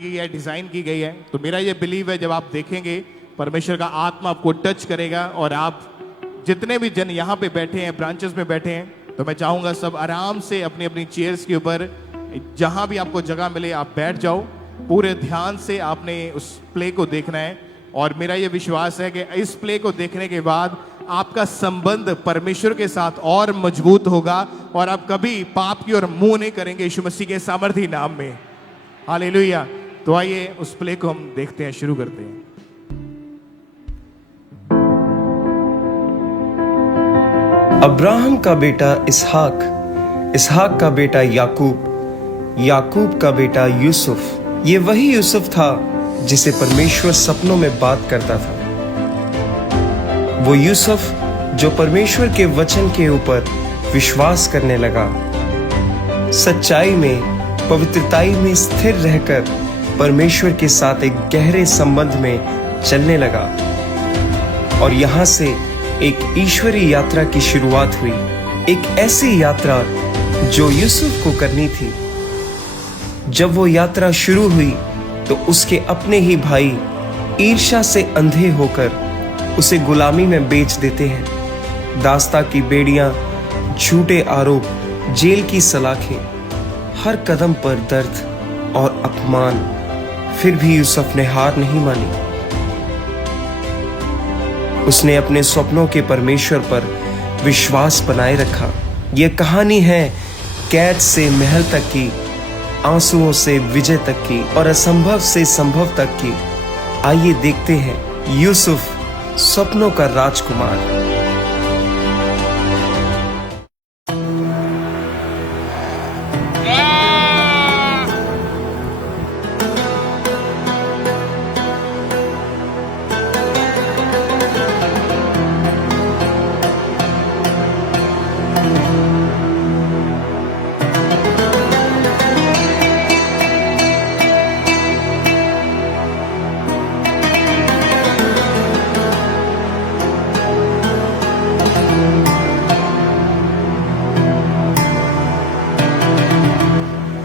की है, डिजाइन की गई है। तो मेरा ये बिलीव है, जब आप देखेंगे परमेश्वर का आत्मा आपको टच करेगा और आप जितने भी जन यहाँ पे बैठे हैं, ब्रांचेस में बैठे हैं, तो मैं चाहूंगा सब आराम से अपनी अपनी चेयर्स के ऊपर जहां भी आपको जगह मिले आप बैठ जाओ। पूरे ध्यान से आपने उस प्ले को देखना है और मेरा ये विश्वास है कि इस प्ले को देखने के बाद आपका संबंध परमेश्वर के साथ और मजबूत होगा और आप कभी पाप की ओर मुंह नहीं करेंगे यीशु मसीह के सामर्थी नाम में। हालेलुया। तो आइए उस प्ले को हम देखते हैं, शुरू करते हैं। अब्राहम का बेटा इसहाक, इसहाक का बेटा याकूब, याकूब का बेटा यूसुफ। ये वही यूसुफ था जिसे परमेश्वर सपनों में बात करता था। वो यूसुफ जो परमेश्वर के वचन के ऊपर विश्वास करने लगा, सच्चाई में, पवित्रताई में स्थिर रहकर परमेश्वर के साथ एक गहरे संबंध में चलने लगा। और यहां से एक ईश्वरीय यात्रा की शुरुआत हुई, एक ऐसी यात्रा जो यूसुफ को करनी थी। जब वो यात्रा शुरू हुई तो उसके अपने ही भाई ईर्ष्या से अंधे होकर उसे गुलामी में बेच देते हैं। दास्ता की बेड़ियां, झूठे आरोप, जेल की सलाखें, हर कदम पर दर्द और अपमान। फिर भी यूसुफ ने हार नहीं मानी। उसने अपने सपनों के परमेश्वर पर विश्वास बनाए रखा। यह कहानी है कैद से महल तक की, आंसुओं से विजय तक की और असंभव से संभव तक की। आइए देखते हैं यूसुफ, सपनों का राजकुमार।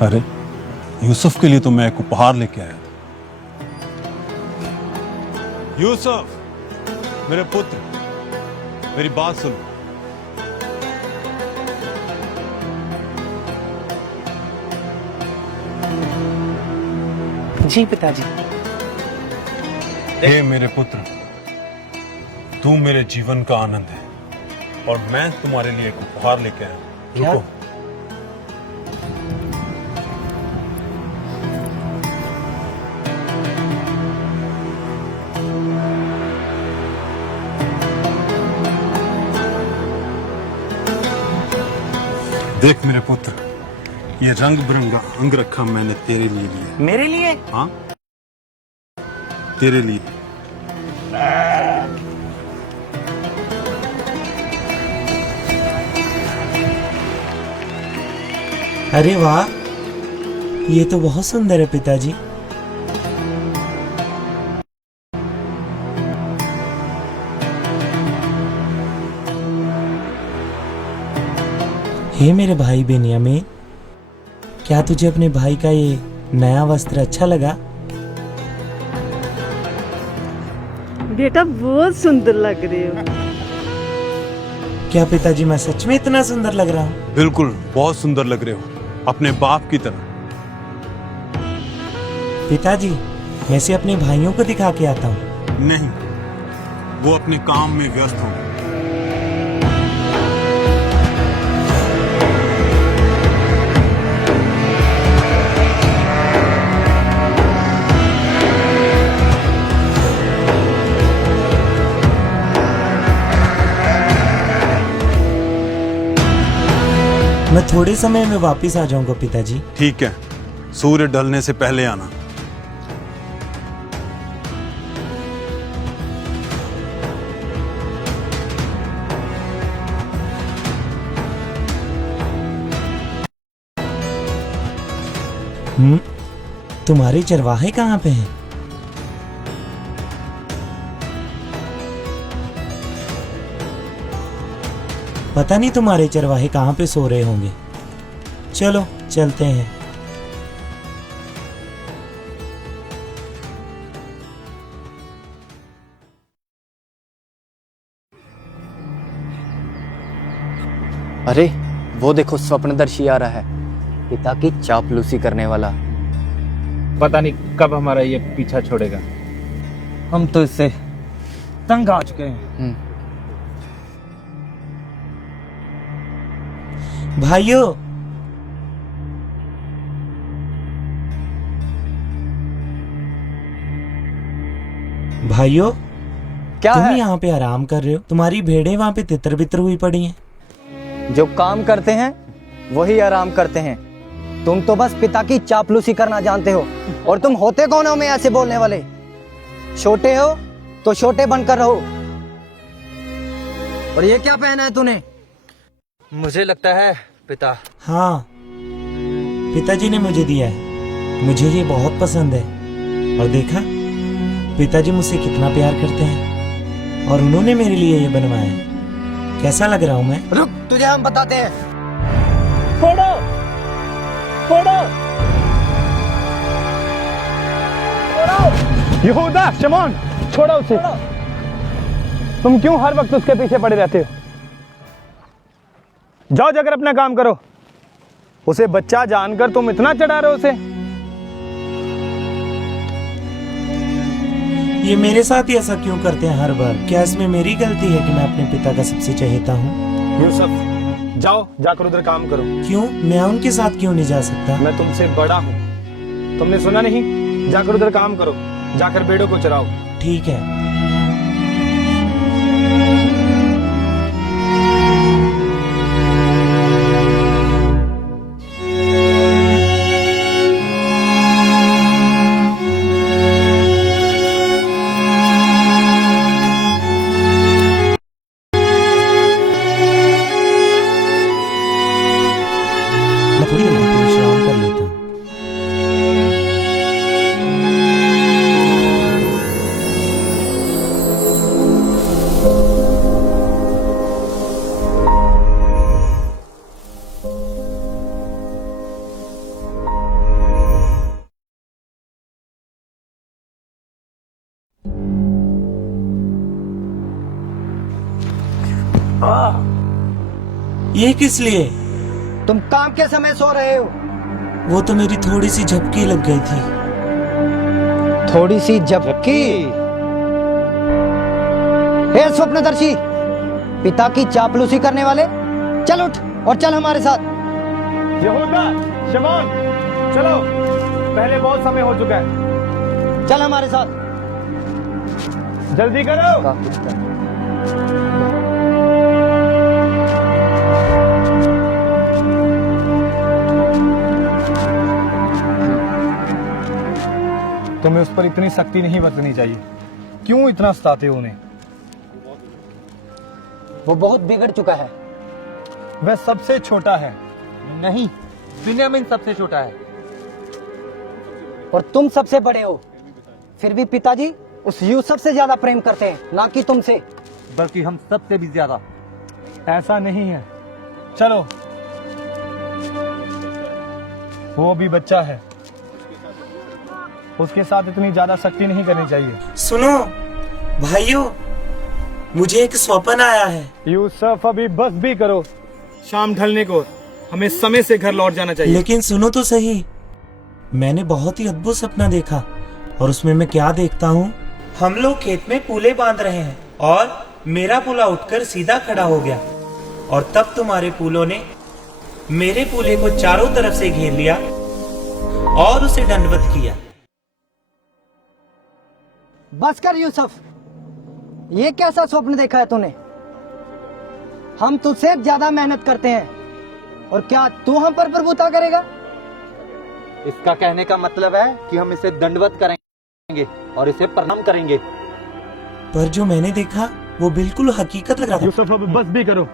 अरे यूसुफ के लिए तो मैं एक उपहार लेके आया था। यूसुफ, मेरे पुत्र, मेरी बात सुनो। जी पिताजी। हे मेरे पुत्र, तू मेरे जीवन का आनंद है और मैं तुम्हारे लिए एक उपहार लेके आया हूं। क्या? रुको। देख मेरे पुत्र, ये रंग बिरंगा अंगरखा मैंने तेरे लिए लिया। मेरे लिए? हाँ, तेरे लिए। अरे वाह, ये तो बहुत सुंदर है पिताजी। हे मेरे भाई बेनियामीन, क्या तुझे अपने भाई का ये नया वस्त्र अच्छा लगा? बेटा बहुत सुंदर लग रहे हो। क्या पिताजी मैं सच में इतना सुंदर लग रहा हूँ? बिल्कुल, बहुत सुंदर लग रहे हो, अपने बाप की तरह। पिताजी, मैं इसे अपने भाइयों को दिखा के आता हूँ। नहीं, वो अपने काम में व्यस्त होंगे। मैं थोड़े समय में वापस आ जाऊंगा पिताजी। ठीक है, सूर्य ढलने से पहले आना। तुम्हारे चरवाहे कहाँ पे हैं? पता नहीं तुम्हारे चरवाहे कहाँ पे सो रहे होंगे। चलो चलते हैं। अरे वो देखो स्वप्नदर्शी आ रहा है, पिता की चापलूसी करने वाला। पता नहीं कब हमारा ये पीछा छोड़ेगा। हम तो इससे तंग आ चुके हैं। भाइयों, भाइयों, क्या तुम है? यहाँ पे आराम कर रहे हो? तुम्हारी भेड़ें वहाँ पे तितर बितर हुई पड़ी हैं। जो काम करते हैं वही आराम करते हैं। तुम तो बस पिता की चापलूसी करना जानते हो। और तुम होते कौन हो में ऐसे बोलने वाले? छोटे हो तो छोटे बनकर रहो। और ये क्या पहना है तूने? मुझे लगता है पिता। हाँ, पिताजी ने मुझे दिया है। मुझे ये बहुत पसंद है। और देखा, पिताजी मुझसे कितना प्यार करते हैं और उन्होंने मेरे लिए ये बनवाया है। कैसा लग रहा हूँ मैं? रुक, तुझे हम बताते हैं। छोड़ो, छोड़ो। यहूदा, शमौन, छोड़ो उसे। तुम क्यों हर वक्त उसके पीछे पड़े रहते हो? जाओ जाकर अपना काम करो। उसे बच्चा जानकर तुम इतना चढ़ा रहे हो उसे। ये मेरे साथ ही ऐसा क्यों करते हैं हर बार? क्या इसमें मेरी गलती है कि मैं अपने पिता का सबसे चहेता हूँ? यूसुफ, जाओ जाकर उधर काम करो। क्यों? मैं उनके साथ क्यों नहीं जा सकता? मैं तुमसे बड़ा हूँ, तुमने सुना नहीं? जाकर उधर काम करो, जाकर भेड़ों को चराओ। ठीक है। मैं थोड़ी देर में विश्राम कर लेता हूँ। ये किस लिए? तुम काम के समय सो रहे हो। वो तो मेरी थोड़ी सी झपकी लग गई थी। थोड़ी सी झपकी? हे स्वप्नदर्शी, पिता की चापलूसी करने वाले, चल उठ और चल हमारे साथ। यहूदा, शमौन, चलो, पहले बहुत समय हो चुका है। चल हमारे साथ। जल्दी करो। तुम्हें उस पर इतनी सख्ती नहीं बरतनी चाहिए। क्यों इतना सताते हो उन्हें? वो बहुत बिगड़ चुका है। वह सबसे छोटा है। नहीं, दुनिया में सबसे छोटा है। और तुम सबसे बड़े हो। फिर भी पिताजी उस यूसुफ से ज्यादा प्रेम करते हैं, ना कि तुमसे। बल्कि हम सबसे भी ज्यादा। ऐसा नहीं है। चलो, वो भी बच्चा है, उसके साथ इतनी ज्यादा सख्ती नहीं करनी चाहिए। सुनो भाइयों, मुझे एक स्वप्न आया है। यूसुफ, अभी बस भी करो। शाम ढलने को हमें समय से घर लौट जाना चाहिए। लेकिन सुनो तो सही, मैंने बहुत ही अद्भुत सपना देखा। और उसमें मैं क्या देखता हूँ? हम लोग खेत में पूले बांध रहे हैं और मेरा पूला उठकर सीधा खड़ा हो गया। और तब तुम्हारे पूलों ने मेरे पूले को चारों तरफ से घेर लिया और उसे दंडवत किया। बस कर यूसुफ, ये कैसा स्वप्न देखा है तूने? हम तुझसे ज्यादा मेहनत करते हैं और क्या तू हम पर प्रभुता करेगा? इसका कहने का मतलब है कि हम इसे दंडवत करेंगे और इसे प्रणाम करेंगे। पर जो मैंने देखा वो बिल्कुल हकीकत लग रहा था। यूसुफ, अब बस भी करो।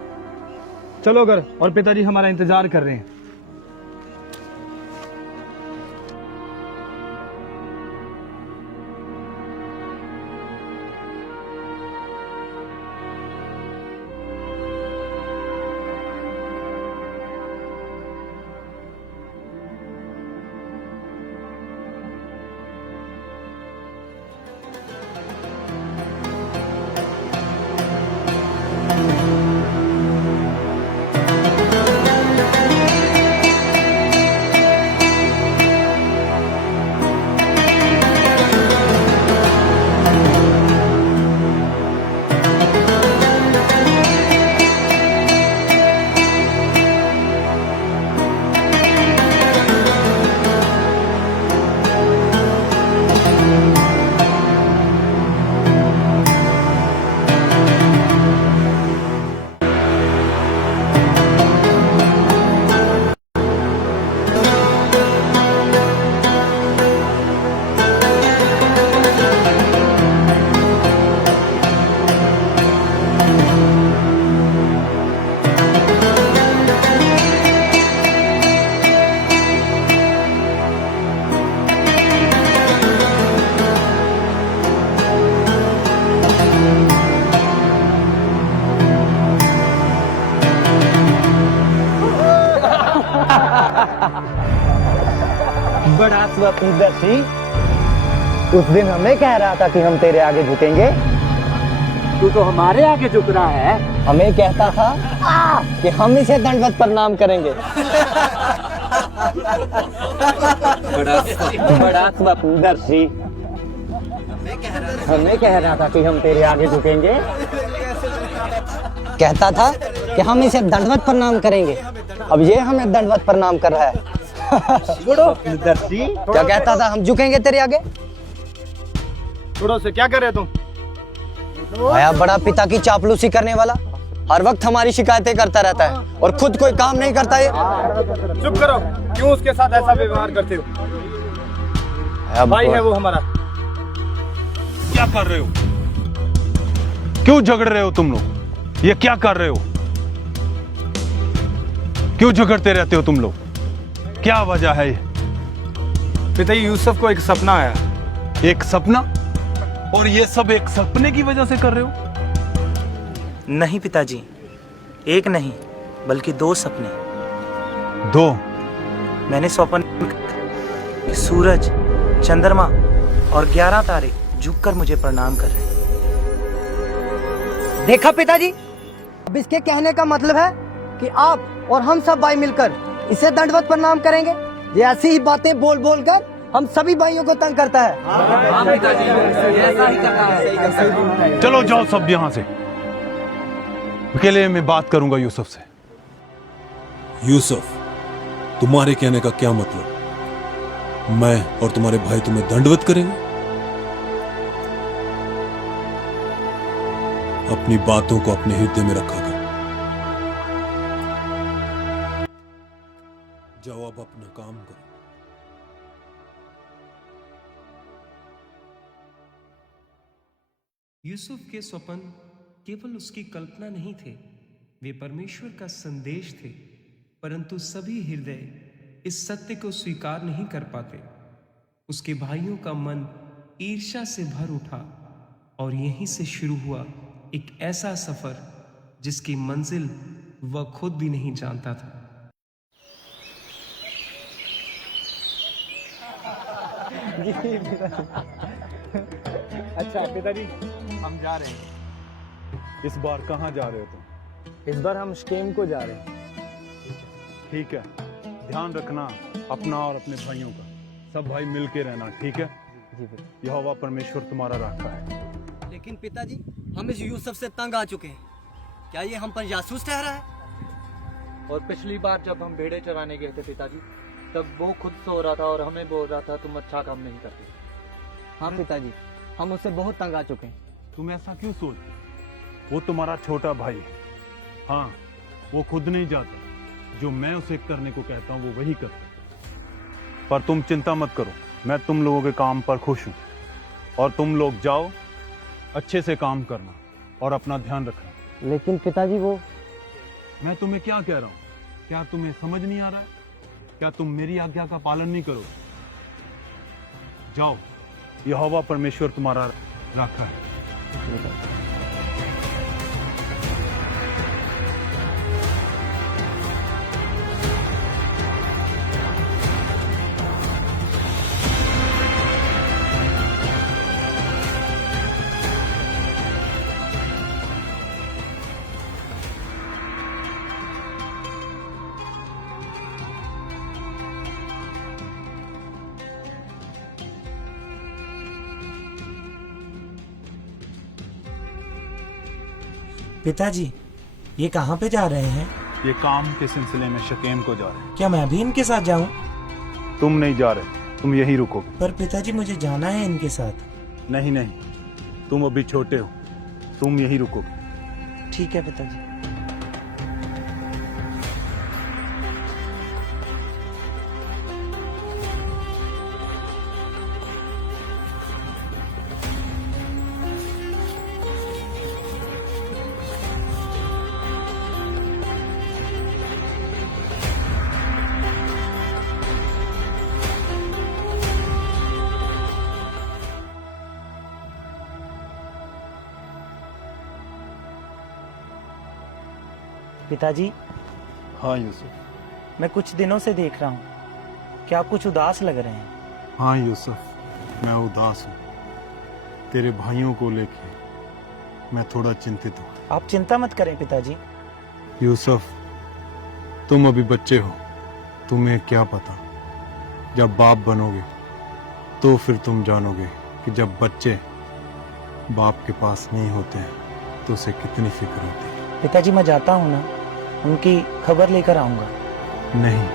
चलो घर, और पिताजी हमारा इंतजार कर रहे हैं। स्वप्नदर्शी, उस दिन हमें कह रहा था कि हम तेरे आगे झुकेंगे। तू तो हमारे आगे झुक रहा है। हमें कहता था कि हम इसे दंडवत प्रणाम करेंगे। बड़ा स्वप्नदर्शी, हमें कह रहा था कि हम तेरे आगे झुकेंगे। कहता था कि हम इसे दंडवत प्रणाम करेंगे, अब ये हमें दंडवत प्रणाम कर रहा है। स्वप्नदर्शी, क्या कहता था हम झुकेंगे तेरे आगे? छोड़ो से, क्या कर रहे तुम? आया बड़ा पिता की चापलूसी करने वाला, हर वक्त हमारी शिकायतें करता रहता है और खुद कोई काम नहीं करता है। चुप करो, क्यों उसके साथ ऐसा व्यवहार करते हो? भाई है वो हमारा। क्या कर रहे हो? क्यों झगड़ रहे हो तुम लोग? ये क्या कर रहे हो? क्यों झगड़ते रहते हो तुम लोग? क्या वजह है? पिताजी, यूसुफ को एक सपना आया। एक सपना? और ये सब एक सपने की वजह से कर रहे हो? नहीं पिताजी, एक नहीं बल्कि 2 सपने। 2? मैंने स्वप्न कि सूरज, चंद्रमा और 11 तारे झुककर मुझे प्रणाम कर रहे हैं। देखा पिताजी, अब इसके कहने का मतलब है कि आप और हम सब भाई मिलकर इसे दंडवत प्रणाम करेंगे। ये ऐसी ही बातें बोल बोल कर हम सभी भाइयों को तंग करता है। चलो जाओ सब यहां से, अकेले में बात करूंगा यूसुफ से। यूसुफ, तुम्हारे कहने का क्या मतलब? मैं और तुम्हारे भाई तुम्हें दंडवत करेंगे? अपनी बातों को अपने हृदय में रखा कर। जाओ अब अपना काम करो। यूसुफ के स्वप्न केवल उसकी कल्पना नहीं थे, वे परमेश्वर का संदेश थे। परंतु सभी हृदय इस सत्य को स्वीकार नहीं कर पाते। उसके भाइयों का मन ईर्ष्या से भर उठा और यहीं से शुरू हुआ एक ऐसा सफर जिसकी मंजिल वह खुद भी नहीं जानता था। अच्छा पिताजी, हम जा रहे हैं। इस बार कहां जा रहे हो तुम? इस बार हम स्केम को जा रहे हैं। ठीक है, ध्यान रखना अपना और अपने भाइयों का। सब भाई मिल के रहना, ठीक है? यहोवा परमेश्वर तुम्हारा रास्ता है। लेकिन पिताजी, हम इस यूसुफ से तंग आ चुके हैं। क्या ये हम पर जासूस ठहरा है? और पिछली बार जब हम भेड़े चराने गए थे पिताजी, तब वो खुद सो रहा था और हमें बोल रहा था तुम अच्छा काम नहीं करते। हाँ पिताजी, हम उससे बहुत तंग आ चुके हैं। तुम ऐसा क्यों सोचते? वो तुम्हारा छोटा भाई है। हाँ, वो खुद नहीं जाता, जो मैं उसे करने को कहता हूँ वो वही करता है। पर तुम चिंता मत करो, मैं तुम लोगों के काम पर खुश हूँ। और तुम लोग जाओ, अच्छे से काम करना और अपना ध्यान रखना। लेकिन पिताजी वो, मैं तुम्हें क्या कह रहा हूँ? क्या तुम्हें समझ नहीं आ रहा है? क्या तुम मेरी आज्ञा का पालन नहीं करोगे? जाओ, यहोवा परमेश्वर तुम्हारा राखा है। पिताजी, ये कहाँ पे जा रहे हैं? ये काम के सिलसिले में शकेम को जा रहे हैं। क्या मैं भी इनके साथ जाऊं? तुम नहीं जा रहे, तुम यहीं रुकोगे। पर पिताजी, मुझे जाना है इनके साथ। नहीं नहीं, तुम अभी छोटे हो, तुम यहीं रुकोगे। ठीक है पिताजी। पिताजी, हाँ यूसुफ, मैं कुछ दिनों से देख रहा हूँ कि आप कुछ उदास लग रहे हैं। हाँ यूसुफ, मैं उदास हूँ। तेरे भाइयों को लेके मैं थोड़ा चिंतित हूँ। आप चिंता मत करें पिताजी। यूसुफ, तुम अभी बच्चे हो, तुम्हें क्या पता। जब बाप बनोगे तो फिर तुम जानोगे कि जब बच्चे बाप के पास नहीं होते हैं तो उसे कितनी फिक्र होती है। पिताजी मैं जाता हूँ ना, उनकी खबर लेकर आऊंगा। नहीं,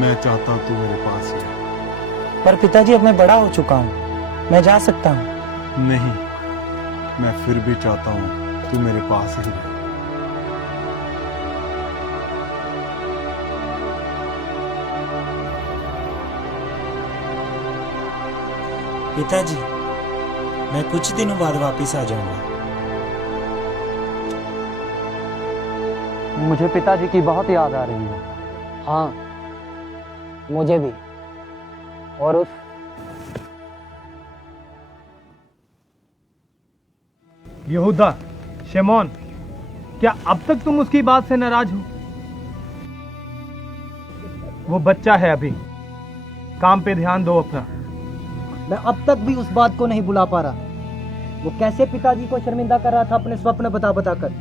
मैं चाहता हूँ तू मेरे पास रहे। पर पिताजी अब मैं बड़ा हो चुका हूँ, मैं जा सकता हूँ। नहीं, मैं फिर भी चाहता हूँ तू मेरे पास ही रहे। पिताजी मैं कुछ दिनों बाद वापस आ जाऊंगा। मुझे पिताजी की बहुत याद आ रही है। हाँ, मुझे भी। और उस यहूदा, शमौन, क्या अब तक तुम उसकी बात से नाराज हो? वो बच्चा है अभी, काम पे ध्यान दो अपना। मैं अब तक भी उस बात को नहीं भुला पा रहा। वो कैसे पिताजी को शर्मिंदा कर रहा था अपने स्वप्न बता कर।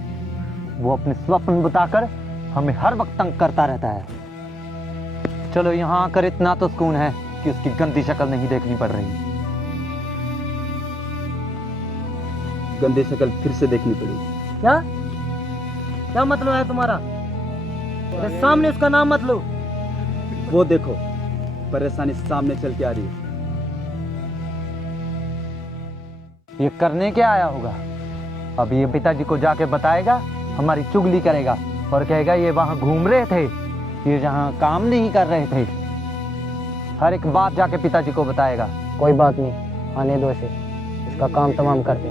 वो अपने स्वप्न बताकर हमें हर वक्त तंग करता रहता है। चलो यहाँ आकर इतना तो सुकून है कि उसकी गंदी शक्ल नहीं देखनी पड़ रही। गंदी शक्ल फिर से देखनी पड़ेगी। क्या क्या मतलब है तुम्हारा? मेरे सामने उसका नाम मत लो। वो देखो, परेशानी सामने चल के आ रही है। ये करने क्या आया होगा? अब ये पिताजी को जाके बताएगा, हमारी चुगली करेगा और कहेगा ये वहां घूम रहे थे, ये जहां काम नहीं कर रहे थे। हर एक बात जाके पिताजी को बताएगा। कोई बात नहीं, आने दो इसे, इसका काम तमाम कर दे।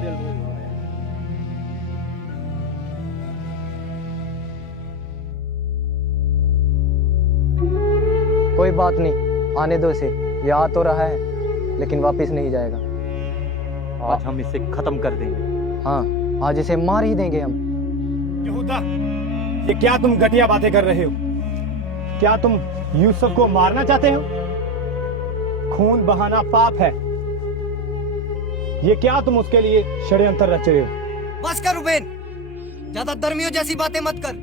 कोई बात नहीं, आने दो इसे। ये आ तो रहा है लेकिन वापस नहीं जाएगा। आज हम इसे खत्म कर देंगे। हाँ, आज इसे मार ही देंगे हम। यहूदा, ये क्या तुम घटिया बातें कर रहे हो? क्या तुम यूसुफ को मारना चाहते हो? खून बहाना पाप है। ये क्या तुम उसके लिए षड्यंत्र रच रहे हो? बस कर रुबेन, ज्यादा धर्मियों जैसी बातें मत कर।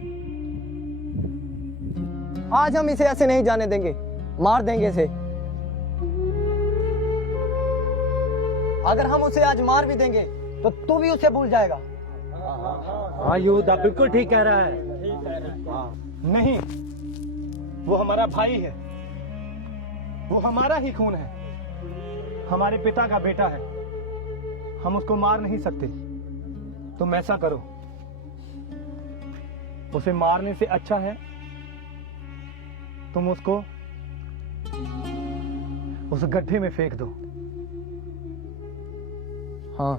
आज हम इसे ऐसे नहीं जाने देंगे, मार देंगे इसे। अगर हम उसे आज मार भी देंगे तो तू भी उसे भूल जाएगा। हाँ यहूदा बिल्कुल ठीक कह रहा है। नहीं, वो हमारा भाई है, वो हमारा ही खून है, हमारे पिता का बेटा है। हम उसको मार नहीं सकते। तुम ऐसा करो, उसे मारने से अच्छा है तुम उसको उस गड्ढे में फेंक दो। हाँ,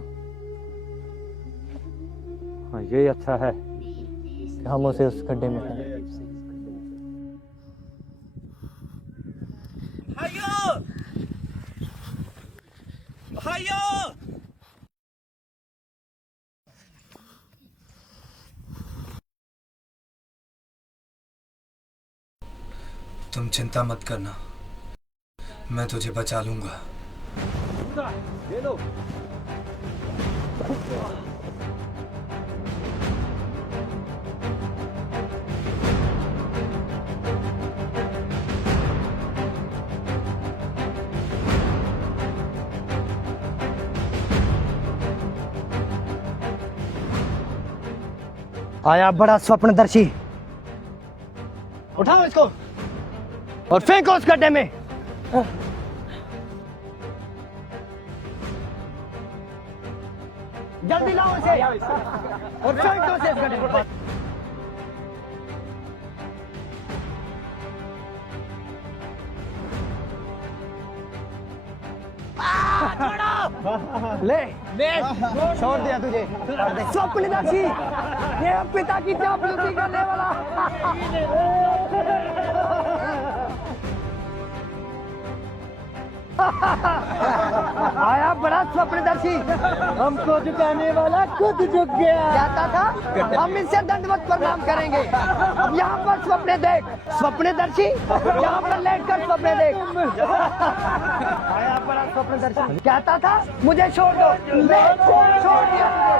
हाँ, ये अच्छा है। हम उसे उस गड्ढे में फेंक। भाइयों, भाइयों, तुम चिंता मत करना, मैं तुझे बचा लूंगा। ये लो। आया बड़ा स्वप्नदर्शी, उठाओ इसको और फेंको उस गड्ढे में। जल्दी लाओ इसे और फेंक दो इसे इस गड्ढे में। ले ले, छोड़ दिया तुझे। स्वप्नदर्शी, ये पिता की चापलूसी करने वाला। आया बड़ा स्वप्नदर्शी, हमको झुकाने वाला खुद झुक गया। कहता था हम इनसे दंडवत प्रणाम करेंगे। अब यहाँ पर स्वप्न देख, स्वप्नदर्शी यहाँ पर लेटकर स्वप्न देख। आया बड़ा स्वप्नदर्शी, कहता था मुझे छोड़ दो, छोड़ दिया मुझे।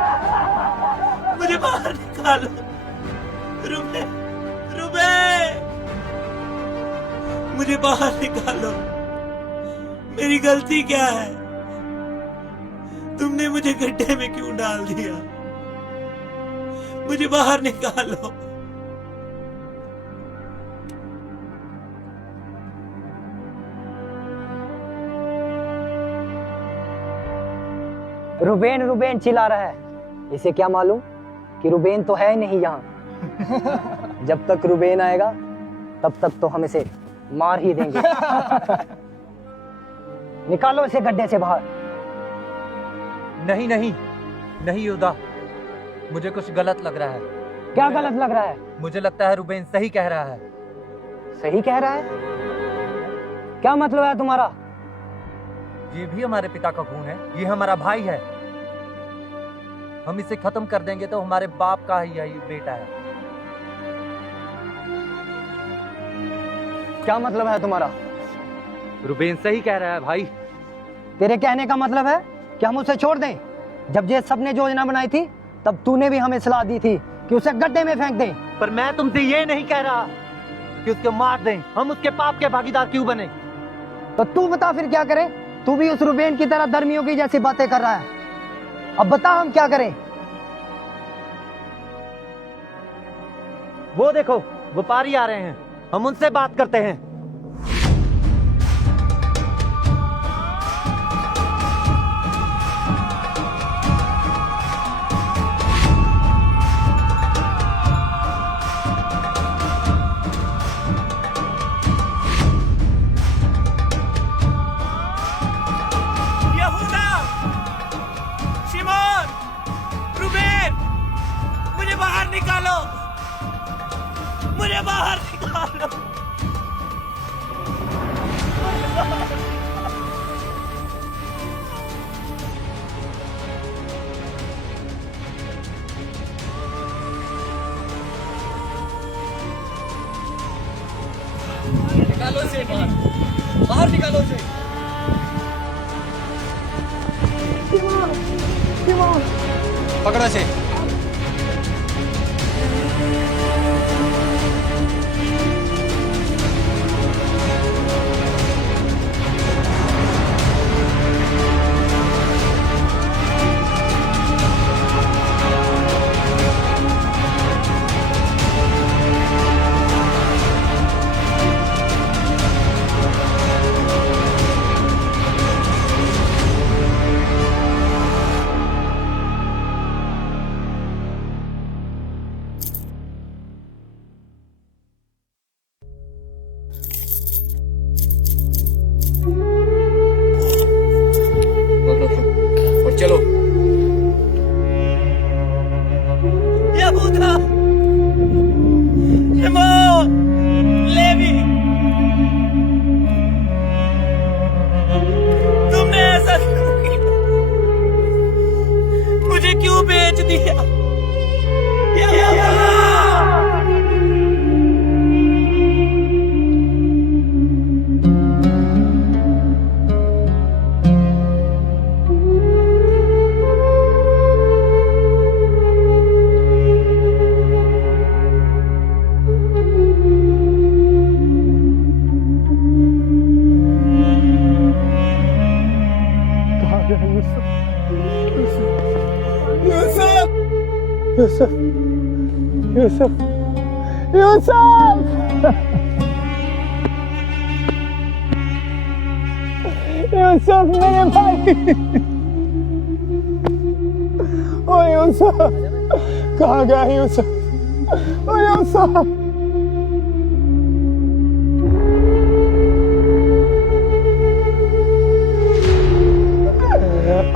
मुझे बाहर निकालो, रुबे, रुबे, मुझे बाहर निकालो। मेरी गलती क्या है? तुमने मुझे गड्ढे में क्यों डाल दिया? मुझे बाहर निकालो। रुबेन रुबेन चिल्ला रहा है, इसे क्या मालूम कि रुबेन तो है नहीं यहाँ। जब तक रुबेन आएगा तब तक तो हम इसे मार ही देंगे। निकालो इसे गड्ढे से बाहर। नहीं नहीं नहीं योदा, मुझे कुछ गलत लग रहा है। क्या गलत लग रहा है? मुझे लगता है रुबेन सही कह रहा है। सही कह रहा है? क्या मतलब है तुम्हारा? ये भी हमारे पिता का खून है, ये हमारा भाई है। हम इसे खत्म कर देंगे तो हमारे बाप का ही यही बेटा है। क्या मतलब है तुम्हारा? रुबेन सही कह रहा है भाई। तेरे कहने का मतलब है कि हम उसे छोड़ दें? जब ये सबने योजना बनाई थी तब तूने भी हमें सलाह दी थी कि उसे गड्ढे में फेंक दें। पर मैं तुमसे ये नहीं कह रहा कि उसको मार दें। हम उसके पाप के भागीदार क्यों बने? तो तू बता फिर क्या करें? तू भी उस रुबेन की तरह धर्मियों की जैसी बातें कर रहा है। अब बता हम क्या करें? वो देखो व्यापारी आ रहे हैं, हम उनसे बात करते हैं। यहूदा, शिमोन, रुबेन, मुझे बाहर निकालो, मुझे बाहर निकालो। निकालो इसे बाहर, बाहर निकालो इसे। पकड़ो इसे। और चलो। यहूदा, शिमोन, लेवी, तुमने ऐसा क्यों किया? मुझे क्यों बेच दिया? यहूदा! यूसुफ, यूसुफ, यूसुफ, यूसुफ मेरे भाई। ओ यूसुफ, कहाँ गया यूसुफ? ओ यूसुफ,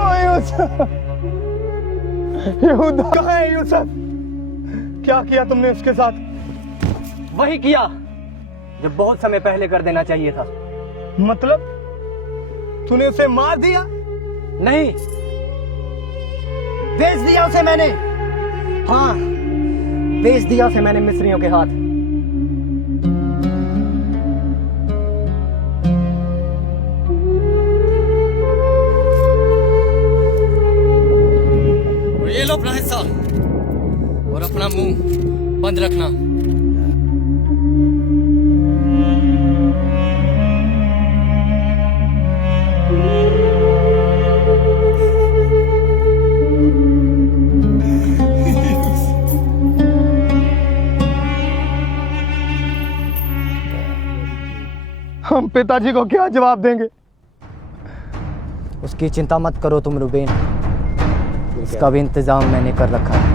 ओ यूसुफ, यहूदा कहाँ है यूसुफ? क्या किया तुमने उसके साथ? वही किया जो बहुत समय पहले कर देना चाहिए था। मतलब तूने उसे मार दिया? नहीं, बेच दिया उसे मैंने। हाँ, बेच दिया उसे मैंने मिस्रियों के हाथ। और ये लो अपना हिस्सा, और अपना मुंह बंद रखना। हम पिताजी को क्या जवाब देंगे? उसकी चिंता मत करो तुम रुबेन, इसका भी इंतजाम मैंने कर रखा है।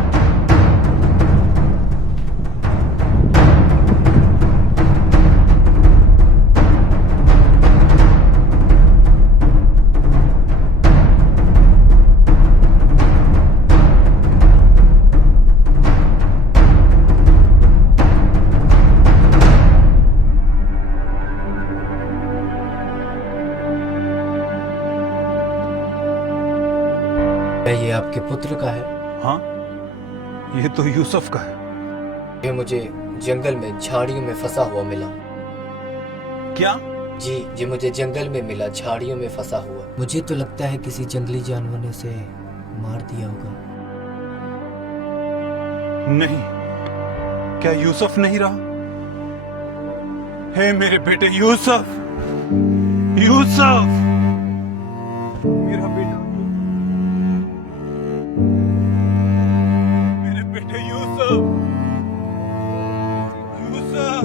ये आपके पुत्र का है? हाँ, ये तो यूसुफ का है। ये मुझे जंगल में झाड़ियों में फंसा हुआ मिला। क्या? जी, ये मुझे जंगल में मिला, झाड़ियों में फंसा हुआ। मुझे तो लगता है किसी जंगली जानवर ने उसे मार दिया होगा। नहीं, क्या यूसुफ नहीं रहा? हे मेरे बेटे यूसुफ, यूसुफ, मेरा बेटा, मेरे बेटे यूसुफ, यूसुफ,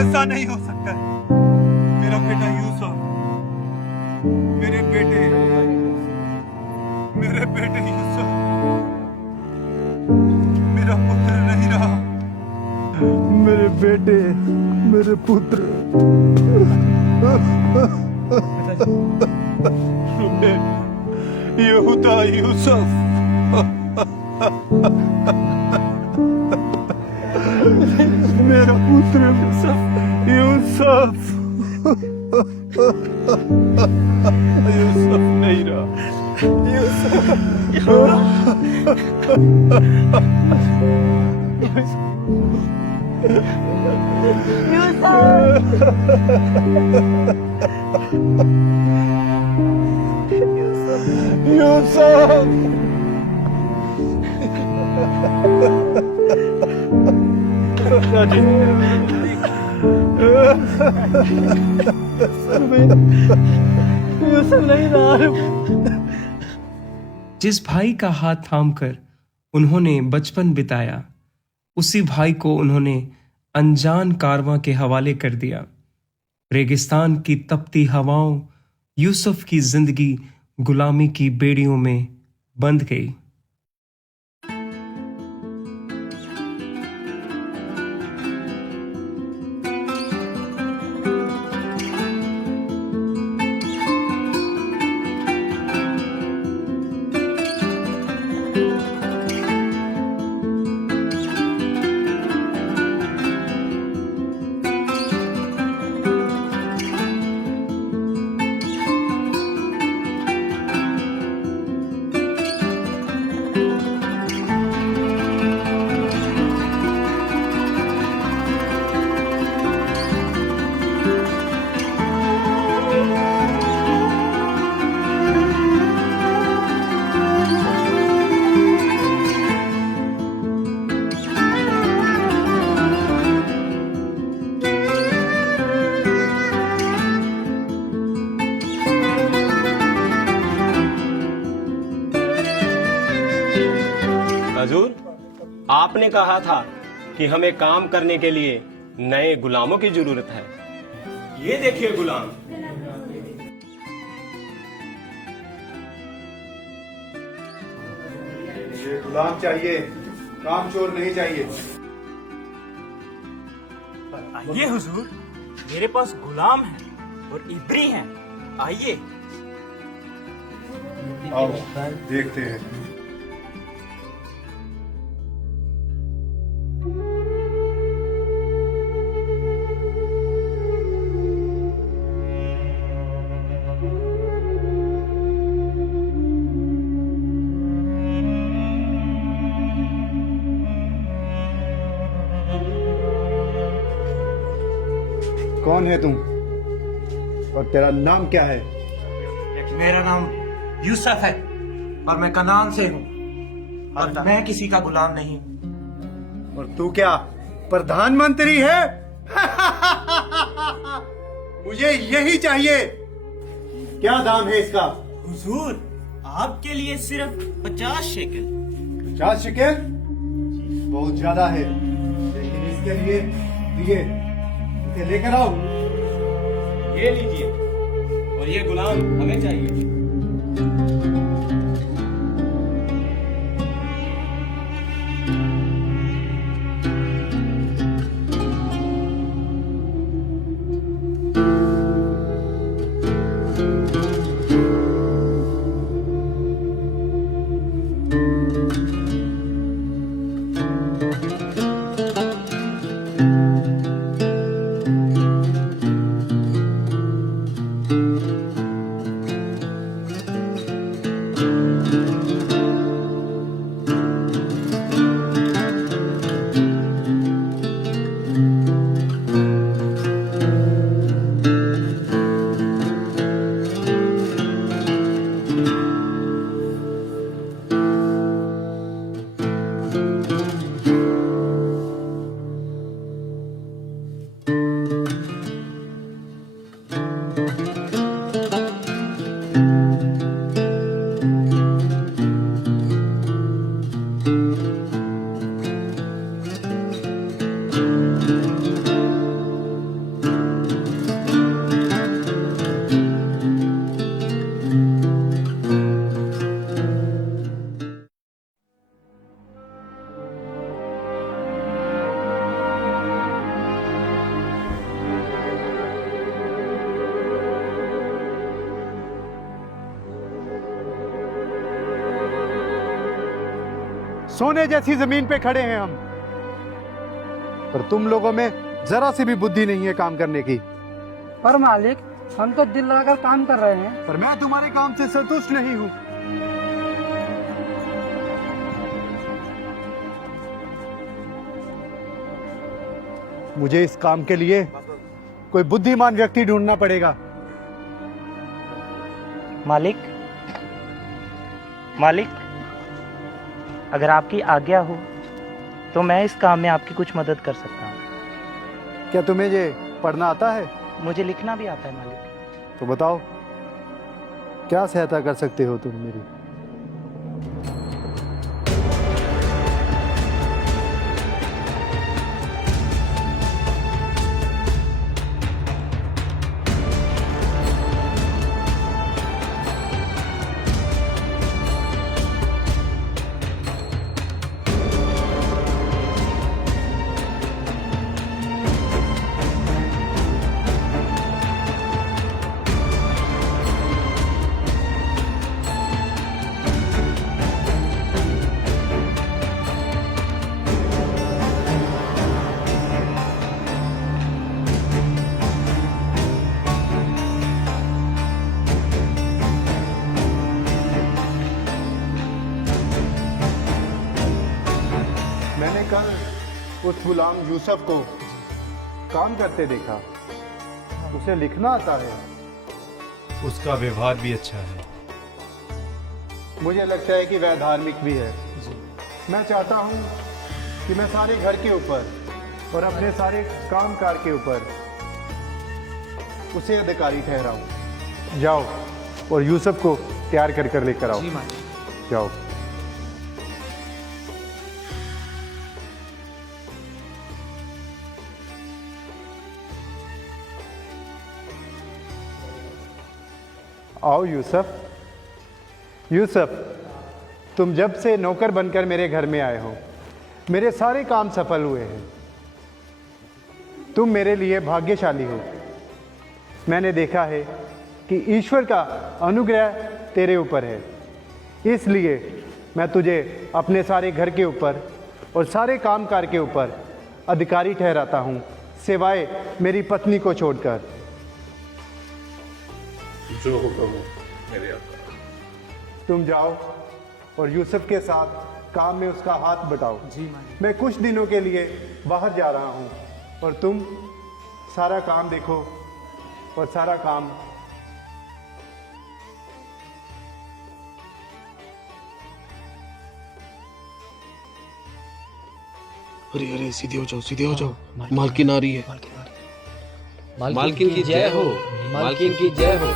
ऐसा नहीं हो सकता है। मेरा बेटा यूसुफ, मेरे बेटे यूसुफ, मेरा पुत्र नहीं रहा। मेरे बेटे, मेरे पुत्र। यहूदा, यूसुफ, मेरा पुत्र यूसुफ, यूसुफ नहीं रहा। जिस भाई का हाथ थामकर उन्होंने बचपन बिताया, उसी भाई को उन्होंने अनजान कारवां के हवाले कर दिया। रेगिस्तान की तपती हवाओं यूसुफ की जिंदगी गुलामी की बेड़ियों में बंध गई। हजूर, आपने कहा था कि हमें काम करने के लिए नए गुलामों की जरूरत है। ये देखिए गुलाम। ये गुलाम चाहिए, काम चोर नहीं चाहिए। आइए हुजूर, मेरे पास गुलाम है और इब्री हैं। आइए। आओ देखते हैं। कौन है तुम और तेरा नाम क्या है? मेरा नाम यूसुफ है और मैं कनान से हूँ और मैं किसी का गुलाम नहीं हूँ। और तू क्या प्रधानमंत्री है? मुझे यही चाहिए। क्या दाम है इसका? हुजूर, आपके लिए सिर्फ 50 शेकल। 50 शेकल बहुत ज्यादा है, लेकिन इसके लिए दिए इसे लेकर आओ। ये लीजिए, और ये गुलाम हमें चाहिए। सोने जैसी जमीन पे खड़े हैं हम, पर तुम लोगों में जरा सी भी बुद्धि नहीं है काम करने की। पर मालिक, हम तो दिल लगाकर काम कर रहे हैं। पर मैं तुम्हारे काम से संतुष्ट नहीं हूं। मुझे इस काम के लिए कोई बुद्धिमान व्यक्ति ढूंढना पड़ेगा। मालिक, अगर आपकी आज्ञा हो तो मैं इस काम में आपकी कुछ मदद कर सकता हूँ। क्या तुम्हें ये पढ़ना आता है? मुझे लिखना भी आता है मालिक। तो बताओ, क्या सहायता कर सकते हो तुम मेरी? मैंने कल उस गुलाम यूसुफ को काम करते देखा। उसे लिखना आता है। उसका व्यवहार भी अच्छा है। मुझे लगता है कि वह धार्मिक भी है। मैं चाहता हूं कि मैं सारे घर के ऊपर और अपने सारे कामकाज के ऊपर उसे अधिकारी ठहराऊं। जाओ और यूसुफ को तैयार कर लेकर आओ। जाओ। आओ यूसुफ, तुम जब से नौकर बनकर मेरे घर में आए हो, मेरे सारे काम सफल हुए हैं। तुम मेरे लिए भाग्यशाली हो। मैंने देखा है कि ईश्वर का अनुग्रह तेरे ऊपर है, इसलिए मैं तुझे अपने सारे घर के ऊपर और सारे कामकाज के ऊपर अधिकारी ठहराता हूँ, सिवाय मेरी पत्नी को छोड़कर। जो हुक्म हो मेरे आका। तुम जाओ और यूसुफ के साथ काम में उसका हाथ बटाओ। जी मैं कुछ दिनों के लिए बाहर जा रहा हूँ और तुम सारा काम देखो और सारा काम अरे अरे सीधे हो जाओ मालकिन आ रही है। मालकिन की जय हो, मालकिन की जय हो।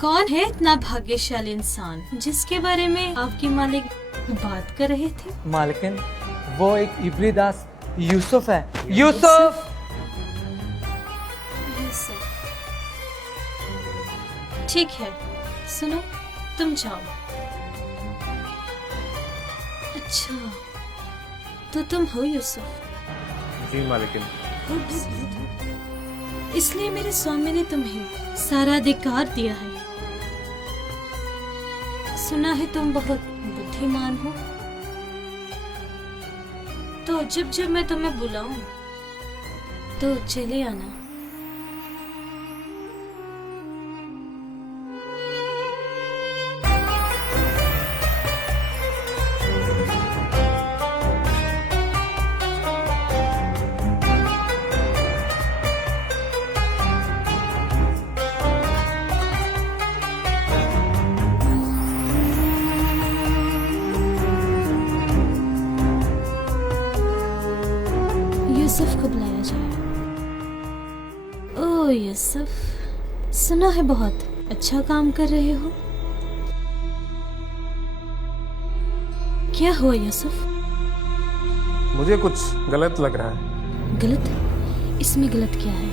कौन है इतना भाग्यशाली इंसान जिसके बारे में आपके मालिक बात कर रहे थे? मालकिन, वो एक इब्री दास यूसुफ है। यूसुफ! ठीक है, सुनो, तुम जाओ। अच्छा, तो तुम हो यूसुफ? जी मालिकिन। इसलिए मेरे स्वामी ने तुम्हें सारा अधिकार दिया है। सुना है तुम बहुत बुद्धिमान हो, तो जब जब मैं तुम्हें बुलाऊं तो चले आना। यूसुफ को बुलाया जाए। ओह यूसुफ, सुना है बहुत अच्छा काम कर रहे हो। क्या हुआ यूसुफ? मुझे कुछ गलत लग रहा है। गलत? इसमें गलत क्या है?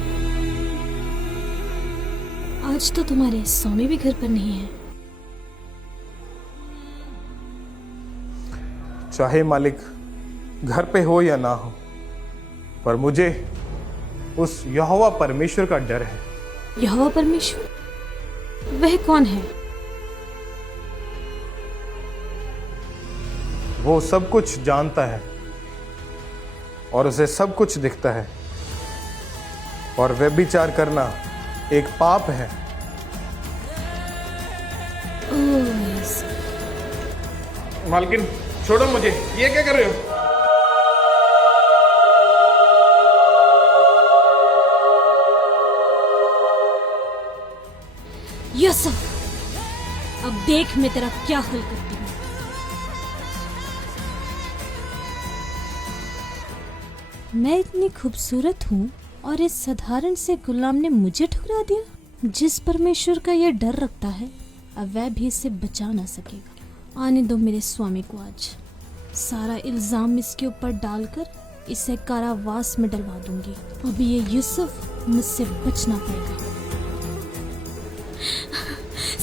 आज तो तुम्हारे स्वामी भी घर पर नहीं है। चाहे मालिक घर पे हो या ना हो, पर मुझे उस यहोवा परमेश्वर का डर है। यहोवा परमेश्वर? वह कौन है? वो सब कुछ जानता है और उसे सब कुछ दिखता है, और व्यभिचार करना एक पाप है। मालकिन छोड़ो मुझे, ये क्या कर रहे हो? यूसुफ, अब देख मैं तेरा क्या हल करती हूँ। मैं इतनी खूबसूरत हूँ और इस साधारण से गुलाम ने मुझे ठुकरा दिया। जिस परमेश्वर का ये डर रखता है, अब वह भी इसे बचा ना सकेगा। आने दो मेरे स्वामी को आज। सारा इल्जाम इसके ऊपर डालकर इसे कारावास में डलवा दूंगी। अब ये यूसुफ मुझसे बचना पड़ेगा।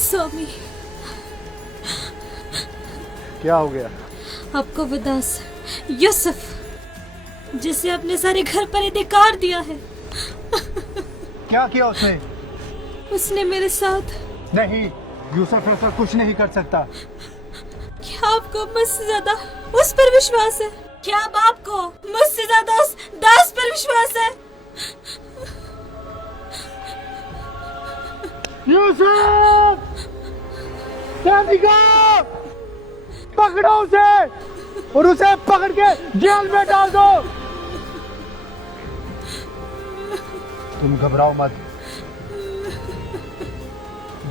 स्वामी, क्या हो गया? आपको विदास यूसुफ, जिसे अपने सारे घर पर अधिकार दिया है। क्या किया उसने? उसने मेरे साथ। नहीं, यूसुफ ऐसा कुछ नहीं कर सकता। क्या आपको मुझसे ज्यादा उस पर विश्वास है? क्या अब आपको मुझसे ज्यादा उस दास पर विश्वास है? यूसुफ! पकड़ो उसे और उसे पकड़ के जेल में डाल दो। तुम घबराओ मत।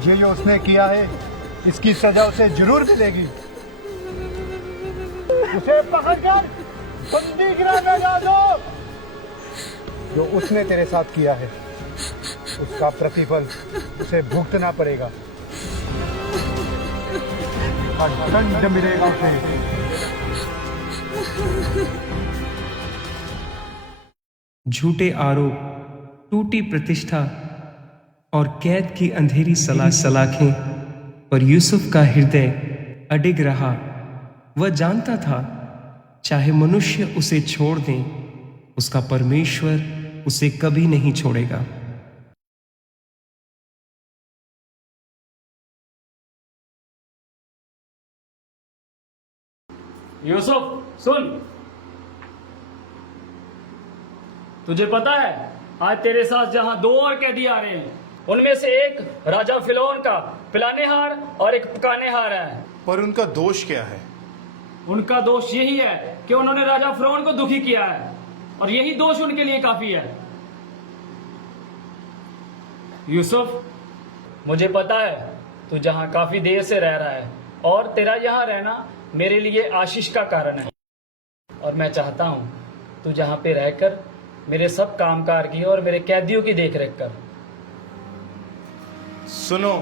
जो उसने किया है, इसकी सजा उसे जरूर मिलेगी। उसे पकड़कर बंदी गृह में डाल दो। जो उसने तेरे साथ किया है, उसका प्रतिफल उसे भुगतना पड़ेगा। दंड मिलेगा उसे। झूठे आरोप, टूटी प्रतिष्ठा और कैद की अंधेरी सलाखें पर यूसुफ का हृदय अडिग रहा। वह जानता था, चाहे मनुष्य उसे छोड़ दें, उसका परमेश्वर उसे कभी नहीं छोड़ेगा। यूसुफ सुन, तुझे पता है आज तेरे साथ जहां दो और कैदी आ रहे हैं, उनमें से एक राजा फिरौन का पिलानेहार और एक पकानेहार है। पर उनका दोष क्या है? उनका दोष यही है कि उन्होंने राजा फिरौन को दुखी किया है, और यही दोष उनके लिए काफी है। यूसुफ, मुझे पता है तू जहां काफी देर से रह रहा है, और तेरा यहां रहना मेरे लिए आशीष का कारण है, और मैं चाहता हूं तू जहां पे रहकर मेरे सब कामकाज की और मेरे कैदियों की देखरेख कर। सुनो,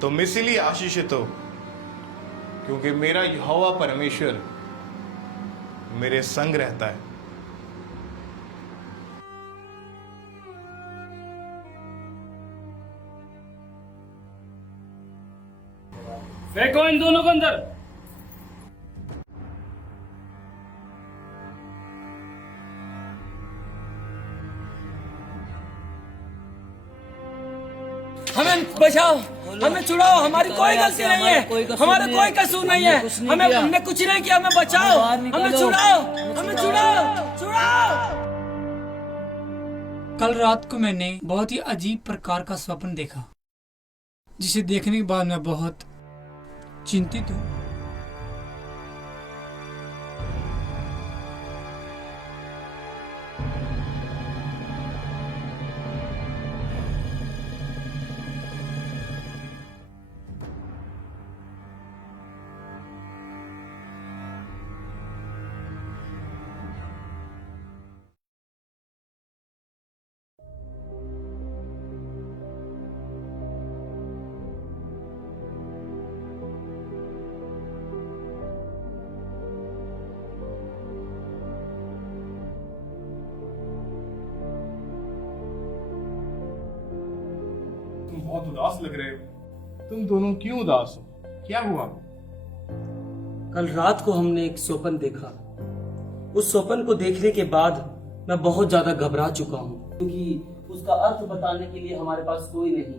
तुम इसीलिए आशीषित हो क्योंकि मेरा यहोवा परमेश्वर मेरे संग रहता है। फेंको इन दोनों को अंदर। हमें बचाओ, हमें छुड़ाओ, हमारी कोई गलती नहीं है, हमारा कोई कसूर नहीं है, हमने कुछ नहीं किया, हमें बचाओ, हमें छुड़ाओ, हमें छुड़ाओ, छुड़ाओ। कल रात को मैंने बहुत ही अजीब प्रकार का स्वप्न देखा, जिसे देखने के बाद मैं बहुत चिंतित हूँ। बहुत उदास लग रहे हो। तुम दोनों क्यों उदास हो? क्या हुआ? कल रात को हमने एक स्वप्न देखा। उस स्वप्न को देखने के बाद मैं बहुत ज्यादा घबरा चुका हूँ, क्योंकि उसका अर्थ बताने के लिए हमारे पास कोई नहीं।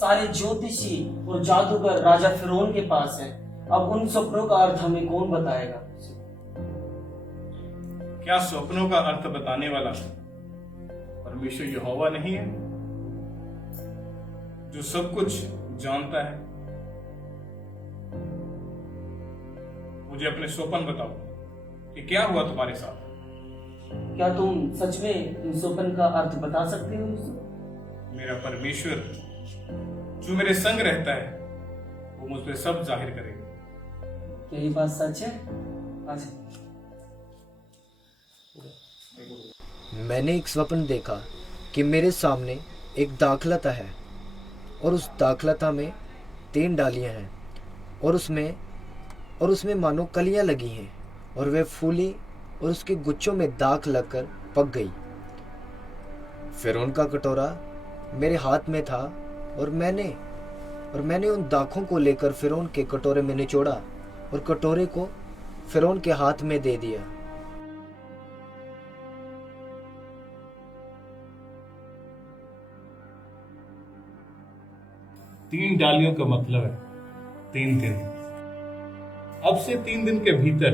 सारे ज्योतिषी और जादूगर राजा फिरौन के पास हैं। अब उन स्वप्नों का अर्थ हमें कौन बताएगा? क्या स्वप्नों का अर्थ बताने वाला परमेश्वर यहोवा नहीं है, जो सब कुछ जानता है? मुझे अपने स्वप्न बताओ कि क्या हुआ तुम्हारे साथ। क्या तुम सच में इन स्वप्न का अर्थ बता सकते हो? मेरा परमेश्वर जो मेरे संग रहता है वो मुझ पे सब जाहिर करेगा। यही बात सच है? अच्छा। मैंने एक स्वप्न देखा कि मेरे सामने एक दाखलता है और उस दाखलता में 3 डालियां हैं और उसमें मानो कलियां लगी हैं और वह फूली और उसके गुच्छों में दाख लगकर पक गई। फिरौन का कटोरा मेरे हाथ में था और मैंने उन दाखों को लेकर फिरौन के कटोरे में निचोड़ा और कटोरे को फिरौन के हाथ में दे दिया। तीन डालियों का मतलब है 3 दिन। अब से 3 दिन के भीतर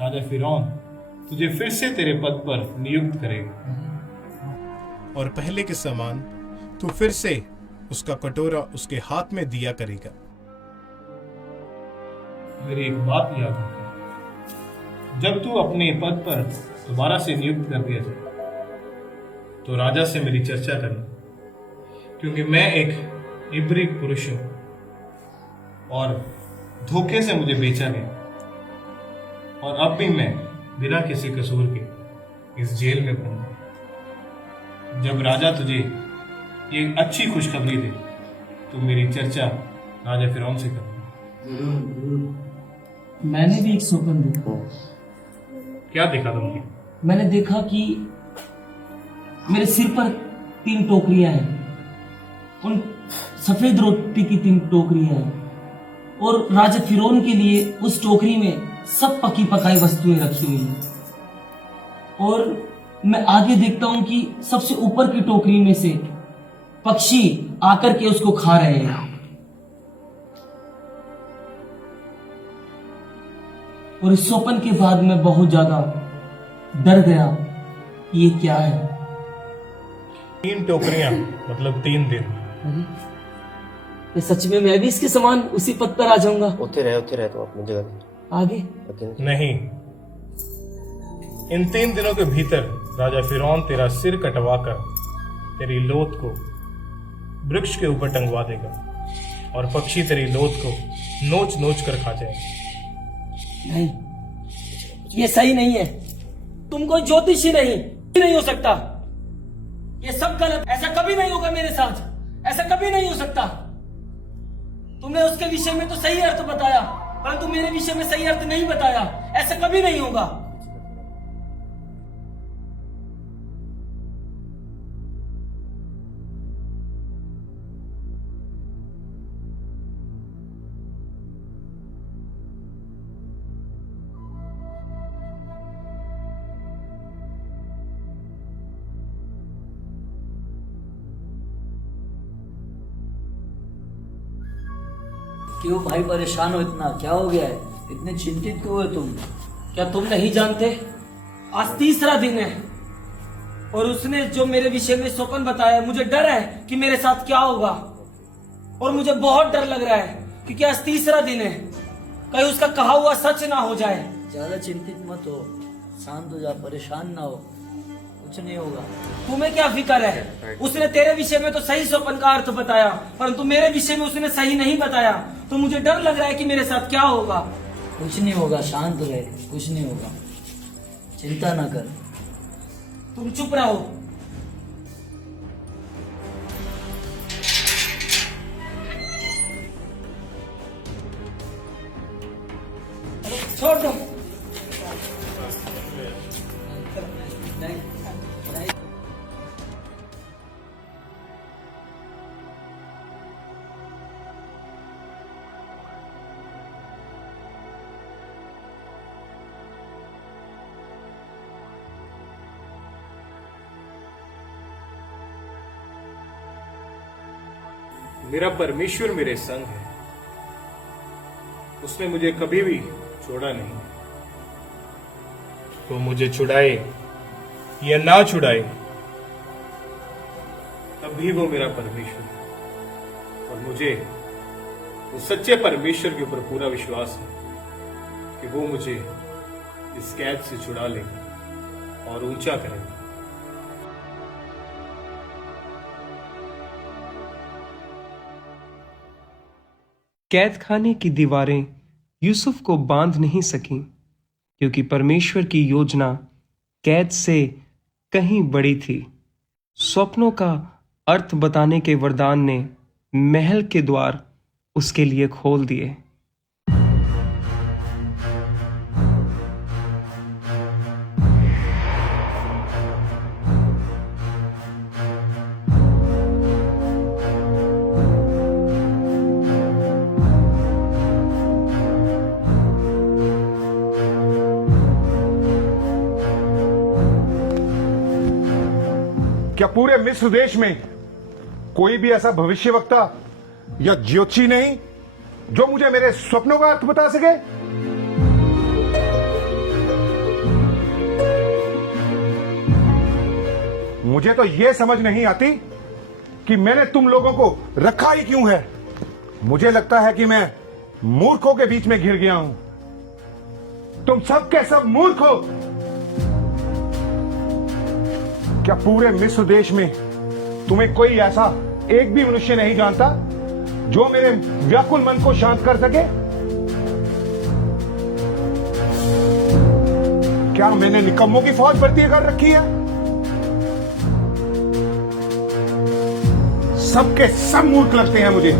राजा फिरौन तुझे फिर से तेरे पद पर नियुक्त करेगा और पहले के समान तू फिर से उसका कटोरा उसके हाथ में दिया करेगा। मेरी एक बात याद रखना, जब तू अपने पद पर दोबारा से नियुक्त कर दिया जाए तो राजा से मेरी चर्चा करना, क्योंकि मैं एक इब्री पुरुष हूं और धोखे से मुझे बेचा गया और अब भी मैं बिना किसी कसूर के इस जेल में बंद हूं। जब राजा तुझे ये अच्छी खुशखबरी दे तो मेरी चर्चा राजा फिरौन से करना। मैंने भी एक स्वप्न देखा। क्या देखा तुमने? मैंने देखा कि मेरे सिर पर 3 टोकरियां हैं, उन सफेद रोटी की 3 टोकरियां हैं और राजा फिरौन के लिए उस टोकरी में सब पकी पकाई वस्तुएं रखी हुई हैं। और मैं आगे देखता हूं कि सबसे ऊपर की टोकरी में से पक्षी आकर के उसको खा रहे हैं। और इस स्वप्न के बाद मैं बहुत ज्यादा डर गया। ये क्या है? 3 टोकरियां मतलब 3 दिन। ये सच में मैं भी इसके समान उसी पद पर आ जाऊंगा? उठे रहे तो अपनी जगह आगे नहीं, इन 3 दिनों के भीतर राजा फिरौन तेरा सिर कटवाकर तेरी लोथ को वृक्ष के ऊपर टंगवा देगा और पक्षी तेरी लोथ को नोच नोच कर खा जाएंगे। नहीं, ये सही नहीं है। तुम कोई ज्योतिषी नहीं हो सकता। ये सब गलत। ऐसा कभी नहीं होगा मेरे साथ। ऐसा कभी नहीं हो सकता। तुमने उसके विषय में तो सही अर्थ बताया, परंतु मेरे विषय में सही अर्थ नहीं बताया। ऐसा कभी नहीं होगा। क्यों भाई परेशान हो इतना? क्या हो गया है? इतने चिंतित क्यों हो तुम? क्या तुम नहीं जानते? आज 3रा दिन है और उसने जो मेरे विषय में स्वप्न बताया, मुझे डर है कि मेरे साथ क्या होगा। और मुझे बहुत डर लग रहा है क्योंकि आज 3रा दिन है, कहीं उसका कहा हुआ सच ना हो जाए। ज्यादा चिंतित मत हो, शांत हो जा, परेशान ना हो, कुछ नहीं होगा। तुम्हें क्या फिक्र है? उसने तेरे विषय में तो सही स्वप्न का अर्थ बताया, परंतु मेरे विषय में उसने सही नहीं बताया, तो मुझे डर लग रहा है कि मेरे साथ क्या होगा। कुछ नहीं होगा, शांत रहे, कुछ नहीं होगा, चिंता ना कर। तुम चुप रहो। छोड़ दो। मेरा परमेश्वर मेरे संग है, उसने मुझे कभी भी छोड़ा नहीं। वो मुझे छुड़ाए या ना छुड़ाए, तब भी वो मेरा परमेश्वर है। और मुझे उस सच्चे परमेश्वर के ऊपर पूरा विश्वास है कि वो मुझे इस कैद से छुड़ा लेगा और ऊंचा करेगा। कैद खाने की दीवारें यूसुफ को बांध नहीं सकीं, क्योंकि परमेश्वर की योजना कैद से कहीं बड़ी थी। स्वप्नों का अर्थ बताने के वरदान ने महल के द्वार उसके लिए खोल दिए। क्या पूरे मिस्र देश में कोई भी ऐसा भविष्यवक्ता या ज्योतिषी नहीं जो मुझे मेरे स्वप्नों का अर्थ बता सके? मुझे तो यह समझ नहीं आती कि मैंने तुम लोगों को रखा ही क्यों है। मुझे लगता है कि मैं मूर्खों के बीच में घिर गया हूं। तुम सब के सब मूर्ख हो। क्या पूरे मिस्र देश में तुम्हें कोई ऐसा एक भी मनुष्य नहीं जानता जो मेरे व्याकुल मन को शांत कर सके? क्या मैंने निकम्मों की फौज भर्ती कर रखी है? सबके सब मूर्ख लगते हैं मुझे।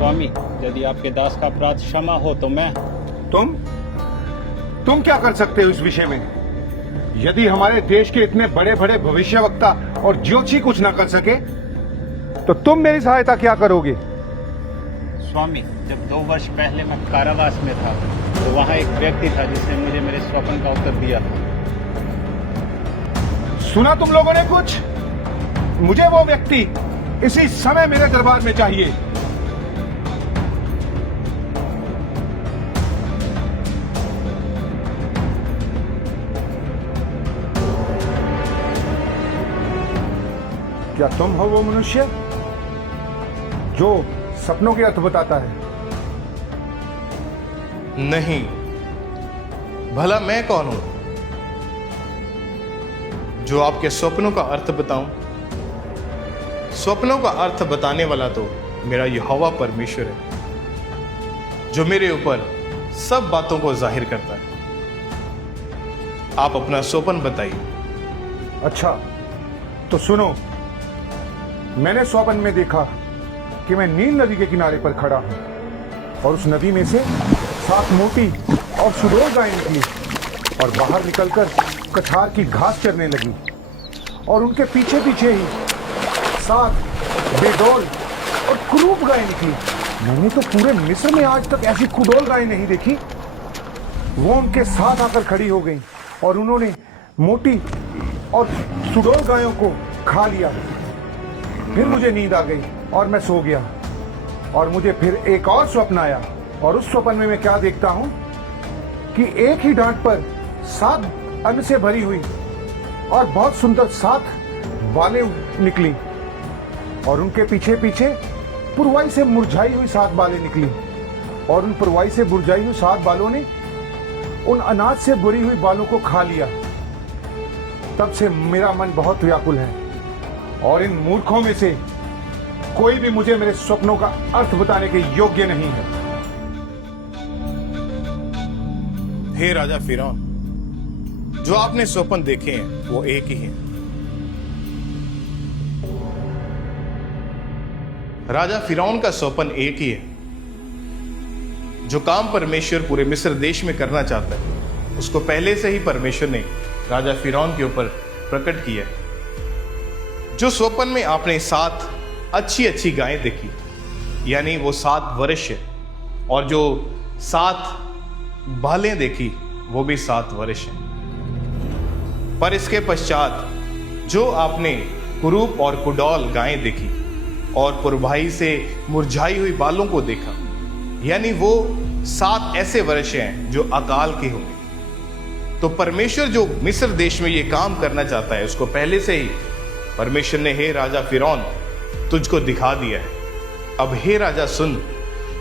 स्वामी, यदि आपके दास का अपराध क्षमा हो तो मैं। तुम क्या कर सकते हो इस विषय में? यदि हमारे देश के इतने बड़े बड़े भविष्यवक्ता और ज्योतिषी कुछ ना कर सके तो तुम मेरी सहायता क्या करोगे? स्वामी, जब 2 वर्ष पहले मैं कारावास में था तो वहां एक व्यक्ति था जिसने मुझे मेरे स्वप्न का उत्तर दिया था। सुना तुम लोगों ने कुछ? मुझे वो व्यक्ति इसी समय मेरे दरबार में चाहिए। क्या तुम हो वो मनुष्य जो सपनों के अर्थ बताता है? नहीं, भला मैं कौन हूं जो आपके स्वप्नों का अर्थ बताऊं? स्वप्नों का अर्थ बताने वाला तो मेरा यहोवा परमेश्वर है, जो मेरे ऊपर सब बातों को जाहिर करता है। आप अपना स्वप्न बताइए। अच्छा, तो सुनो। मैंने स्वप्न में देखा कि मैं नील नदी के किनारे पर खड़ा हूं और उस नदी में से 7 मोटी और सुडौल गायें निकली और बाहर निकलकर कछार की घास चरने लगी, और उनके पीछे पीछे ही 7 बेडौल और कुरूप गायें निकली। मैंने तो पूरे मिस्र में आज तक ऐसी कुडौल गायें नहीं देखी। वो उनके साथ आकर खड़ी हो गई और उन्होंने मोटी और सुडौल गायों को खा लिया। फिर मुझे नींद आ गई और मैं सो गया, और मुझे फिर एक और स्वप्न आया, और उस स्वप्न में मैं क्या देखता हूं कि एक ही डांट पर 7 अन्न से भरी हुई और बहुत सुंदर 7 बालें निकली, और उनके पीछे पीछे पुरवाई से मुरझाई हुई 7 बालें निकली, और उन पुरवाई से मुरझाई हुई 7 बालों ने उन अनाज से भरी हुई बालों को खा लिया। तब से मेरा मन बहुत व्याकुल है, और इन मूर्खों में से कोई भी मुझे मेरे स्वप्नों का अर्थ बताने के योग्य नहीं है। हे राजा फिरौन, जो आपने स्वप्न देखे हैं वो एक ही हैं। राजा फिरौन का स्वप्न एक ही है। जो काम परमेश्वर पूरे मिस्र देश में करना चाहता है उसको पहले से ही परमेश्वर ने राजा फिरौन के ऊपर प्रकट किया है। जो स्वप्न में आपने 7 अच्छी अच्छी गायें देखी, यानी वो 7 वर्ष है, और जो 7 बालें देखी वो भी 7 वर्ष है। पर इसके पश्चात जो आपने कुरूप और कुडौल गायें देखी और पुरवाई से मुरझाई हुई बालों को देखा, यानी वो 7 ऐसे वर्ष हैं जो अकाल के होंगे। तो परमेश्वर जो मिस्र देश में ये काम करना चाहता है उसको पहले से ही परमेश्वर ने हे राजा फिरौन तुझको दिखा दिया है। अब हे राजा सुन,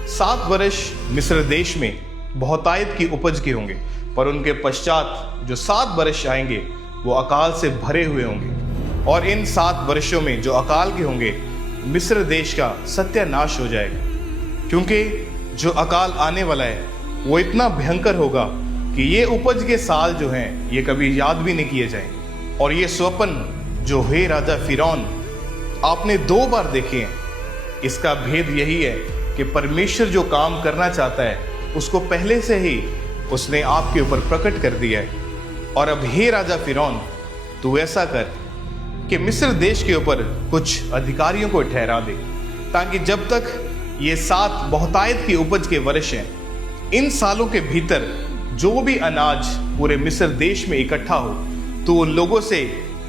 7 वर्ष मिस्र देश में बहुतायत की उपज के होंगे, पर उनके पश्चात जो 7 वर्ष आएंगे वो अकाल से भरे हुए होंगे, और इन 7 वर्षों में जो अकाल के होंगे मिस्र देश का सत्यानाश हो जाएगा, क्योंकि जो अकाल आने वाला है वो इतना भयंकर होगा कि ये उपज के साल जो हैं ये कभी याद भी नहीं किए जाएंगे। और ये स्वप्न जो हे राजा फिरौन आपने 2 बार देखे हैं, इसका भेद यही है कि परमेश्वर जो काम करना चाहता है उसको पहले से ही उसने आपके ऊपर प्रकट कर दिया है। और अब हे राजा फिरौन, तू ऐसा कर कि मिस्र देश के ऊपर कुछ अधिकारियों को ठहरा दे, ताकि जब तक ये 7 बहुतायत की उपज के वर्ष हैं, इन सालों के भीतर जो भी अनाज पूरे मिस्र देश में इकट्ठा हो तो उन लोगों से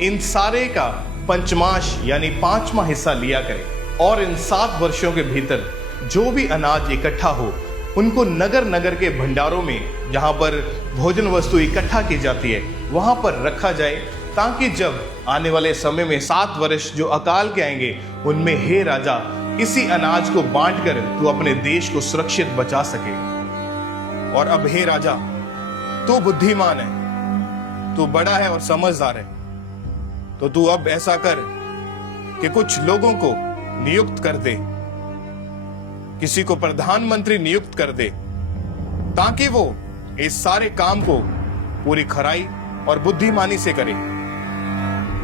इन सारे का पंचमाश यानी 5वां हिस्सा लिया करे, और इन 7 वर्षों के भीतर जो भी अनाज इकट्ठा हो उनको नगर नगर के भंडारों में जहां पर भोजन वस्तु इकट्ठा की जाती है वहां पर रखा जाए, ताकि जब आने वाले समय में 7 वर्ष जो अकाल के आएंगे उनमें हे राजा इसी अनाज को बांटकर तू अपने देश को सुरक्षित बचा सके। और अब हे राजा, तू बुद्धिमान है, तू बड़ा है और समझदार है, तो तू अब ऐसा कर कि कुछ लोगों को नियुक्त कर दे, किसी को प्रधानमंत्री नियुक्त कर दे, ताकि वो इस सारे काम को पूरी खराई और बुद्धिमानी से करे,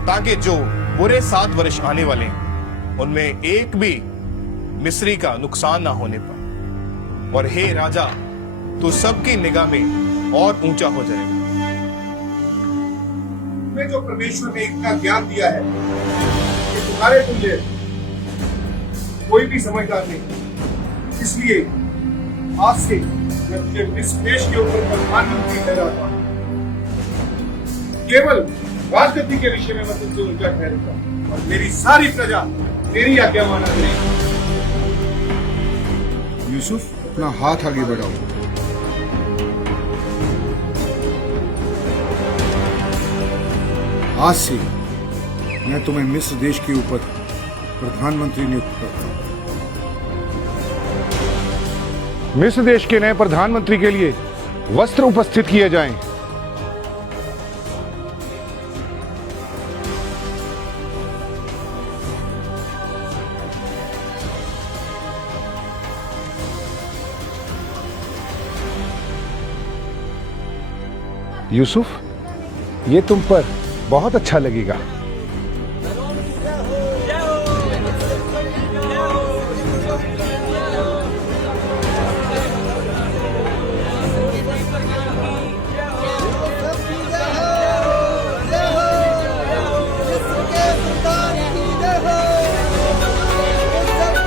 ताकि जो बुरे 7 वर्ष आने वाले उनमें एक भी मिस्री का नुकसान ना होने पर। और हे राजा, तू सबकी निगाह में और ऊंचा हो जाएगा। तुम्हें जो परमेश्वर ने इतना ज्ञान दिया है कि तुम्हारे तुल्य कोई भी समझदार नहीं, इसलिए आज से मैं तुझे मिस्र देश के ऊपर प्रधानमंत्री ठहराता हूं। केवल राजगद्दी के विषय में मैं तुझसे ऊंचा ठहरूंगा और मेरी सारी प्रजा तेरी आज्ञा माना करेगी। यूसुफ, अपना हाथ आगे बढ़ाओ। आज से मैं तुम्हें मिस्र देश के ऊपर प्रधानमंत्री नियुक्त करता हूं। मिस्र देश के नए प्रधानमंत्री के लिए वस्त्र उपस्थित किए जाएं। यूसुफ, ये तुम पर बहुत अच्छा लगेगा।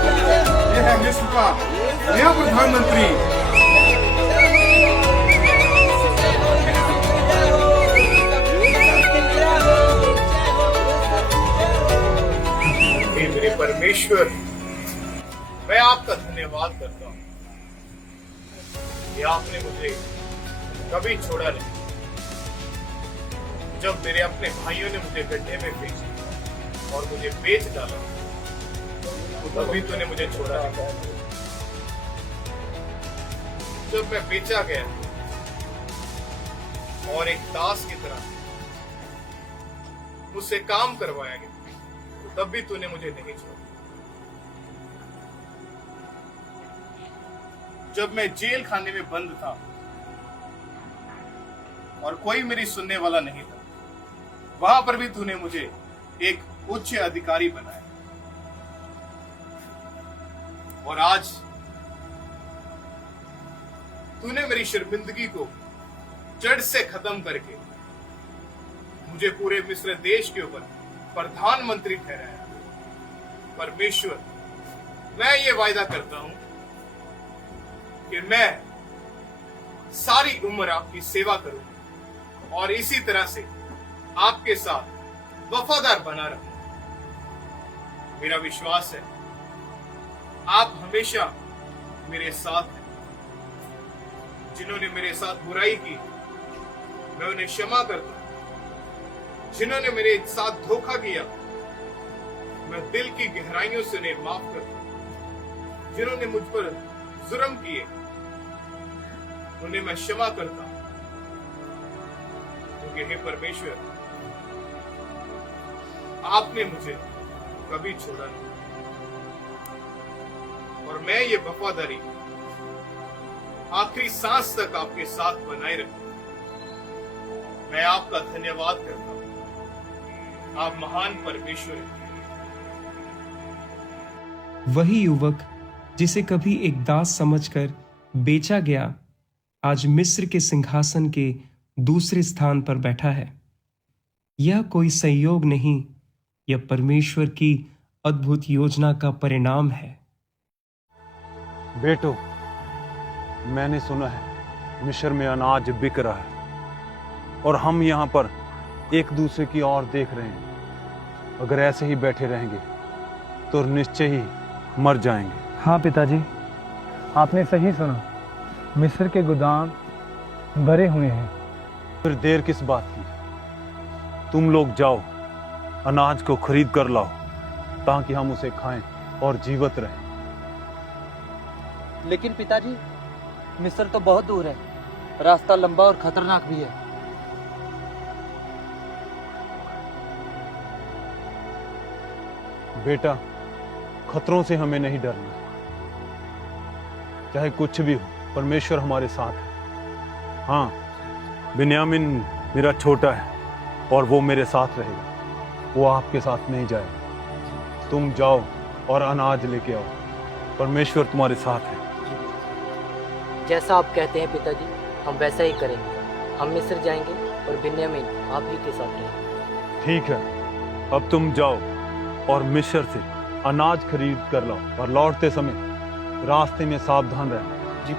ये है मिस्र का नया प्रधानमंत्री। परमेश्वर, मैं आपका धन्यवाद करता हूं कि आपने मुझे कभी छोड़ा नहीं। जब मेरे अपने भाइयों ने मुझे गड्ढे में बेचा और मुझे बेच डाला, तो तभी तूने मुझे छोड़ा नहीं। जब मैं बेचा गया और एक दास की तरह मुझसे काम करवाया गया, तब भी तूने मुझे नहीं छोड़ा। जब मैं जेल खाने में बंद था और कोई मेरी सुनने वाला नहीं था, वहां पर भी तूने मुझे एक उच्च अधिकारी बनाया। और आज तूने मेरी शर्मिंदगी को जड़ से खत्म करके मुझे पूरे मिस्र देश के ऊपर प्रधानमंत्री ठहराया। परमेश्वर, मैं ये वायदा करता हूं कि मैं सारी उम्र आपकी सेवा करूंगा और इसी तरह से आपके साथ वफादार बना रहूंगा। मेरा विश्वास है आप हमेशा मेरे साथ हैं। जिन्होंने मेरे साथ बुराई की, मैं उन्हें क्षमा करता हूं। जिन्होंने मेरे साथ धोखा किया, मैं दिल की गहराइयों से उन्हें माफ करता हूं। जिन्होंने मुझ पर जुर्म किए, उन्हें मैं क्षमा करता हूं, क्योंकि हे परमेश्वर, आपने मुझे कभी छोड़ा नहीं और मैं ये वफादारी आखिरी सांस तक आपके साथ बनाए रखूंगा। मैं आपका धन्यवाद करता हूं। आप महान परमेश्वर हैं। वही युवक जिसे कभी एक दास समझकर बेचा गया, आज मिस्र के सिंहासन के दूसरे स्थान पर बैठा है। यह कोई संयोग नहीं, यह परमेश्वर की अद्भुत योजना का परिणाम है। बेटो, मैंने सुना है मिस्र में अनाज बिक रहा है और हम यहाँ पर एक दूसरे की ओर देख रहे हैं। अगर ऐसे ही बैठे रहेंगे तो निश्चय ही मर जाएंगे। हाँ पिताजी, आपने सही सुना। मिस्र के गोदाम भरे हुए हैं। फिर देर किस बात की? तुम लोग जाओ, अनाज को खरीद कर लाओ ताकि हम उसे खाएं और जीवित रहें। लेकिन पिताजी, मिस्र तो बहुत दूर है, रास्ता लंबा और खतरनाक भी है। बेटा, खतरों से हमें नहीं डरना। चाहे कुछ भी हो, परमेश्वर हमारे साथ है। हाँ, बिन्यामीन मेरा छोटा है और वो मेरे साथ रहेगा। वो आपके साथ नहीं जाएगा। तुम जाओ और अनाज लेके आओ। परमेश्वर तुम्हारे साथ है। जैसा आप कहते हैं पिताजी, हम वैसा ही करेंगे। हम मिस्र जाएंगे और बिन्यामीन आप ही के साथ रहेंगे। ठीक है, अब तुम जाओ और मिस्र से अनाज खरीद कर लाओ और लौटते समय रास्ते में सावधान रहना। जी।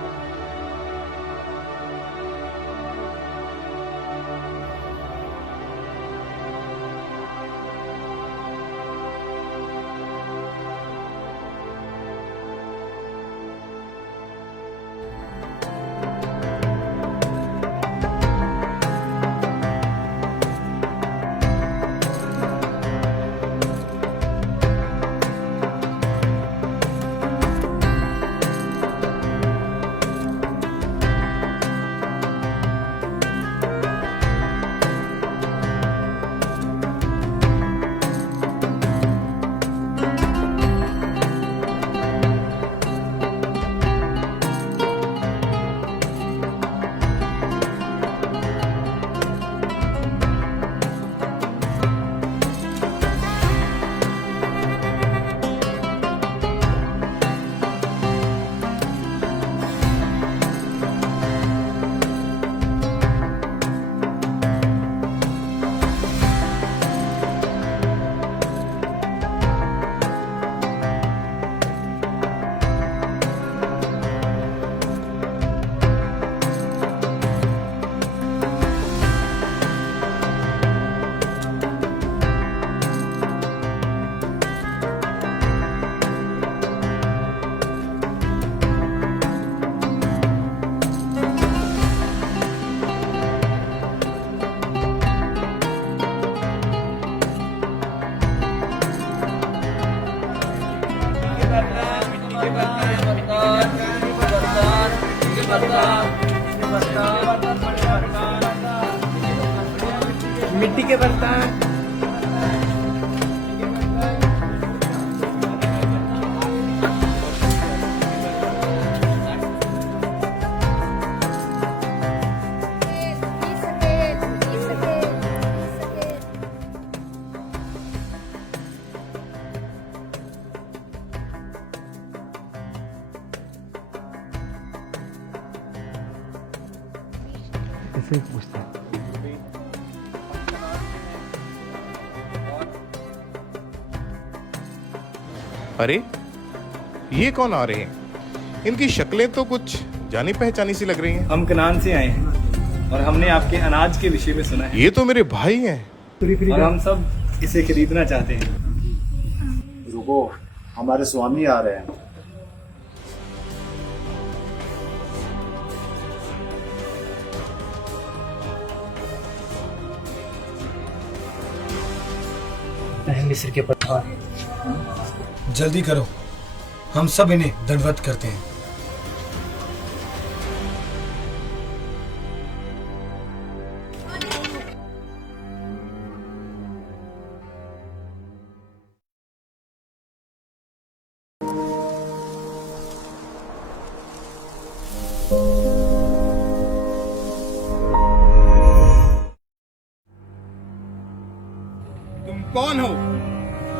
मिट्टी के बर्तन। ऐसे ही पूछते हैं। अरे ये कौन आ रहे हैं? इनकी शक्लें तो कुछ जानी पहचानी सी लग रही हैं। हम कनान से आए हैं और हमने आपके अनाज के विषय में सुना है। ये तो मेरे भाई हैं। और हम सब इसे खरीदना चाहते हैं। रुको, हमारे स्वामी आ रहे हैं। मिस्र के पठान, जल्दी करो, हम सब इन्हें दंडवत करते हैं। तुम कौन हो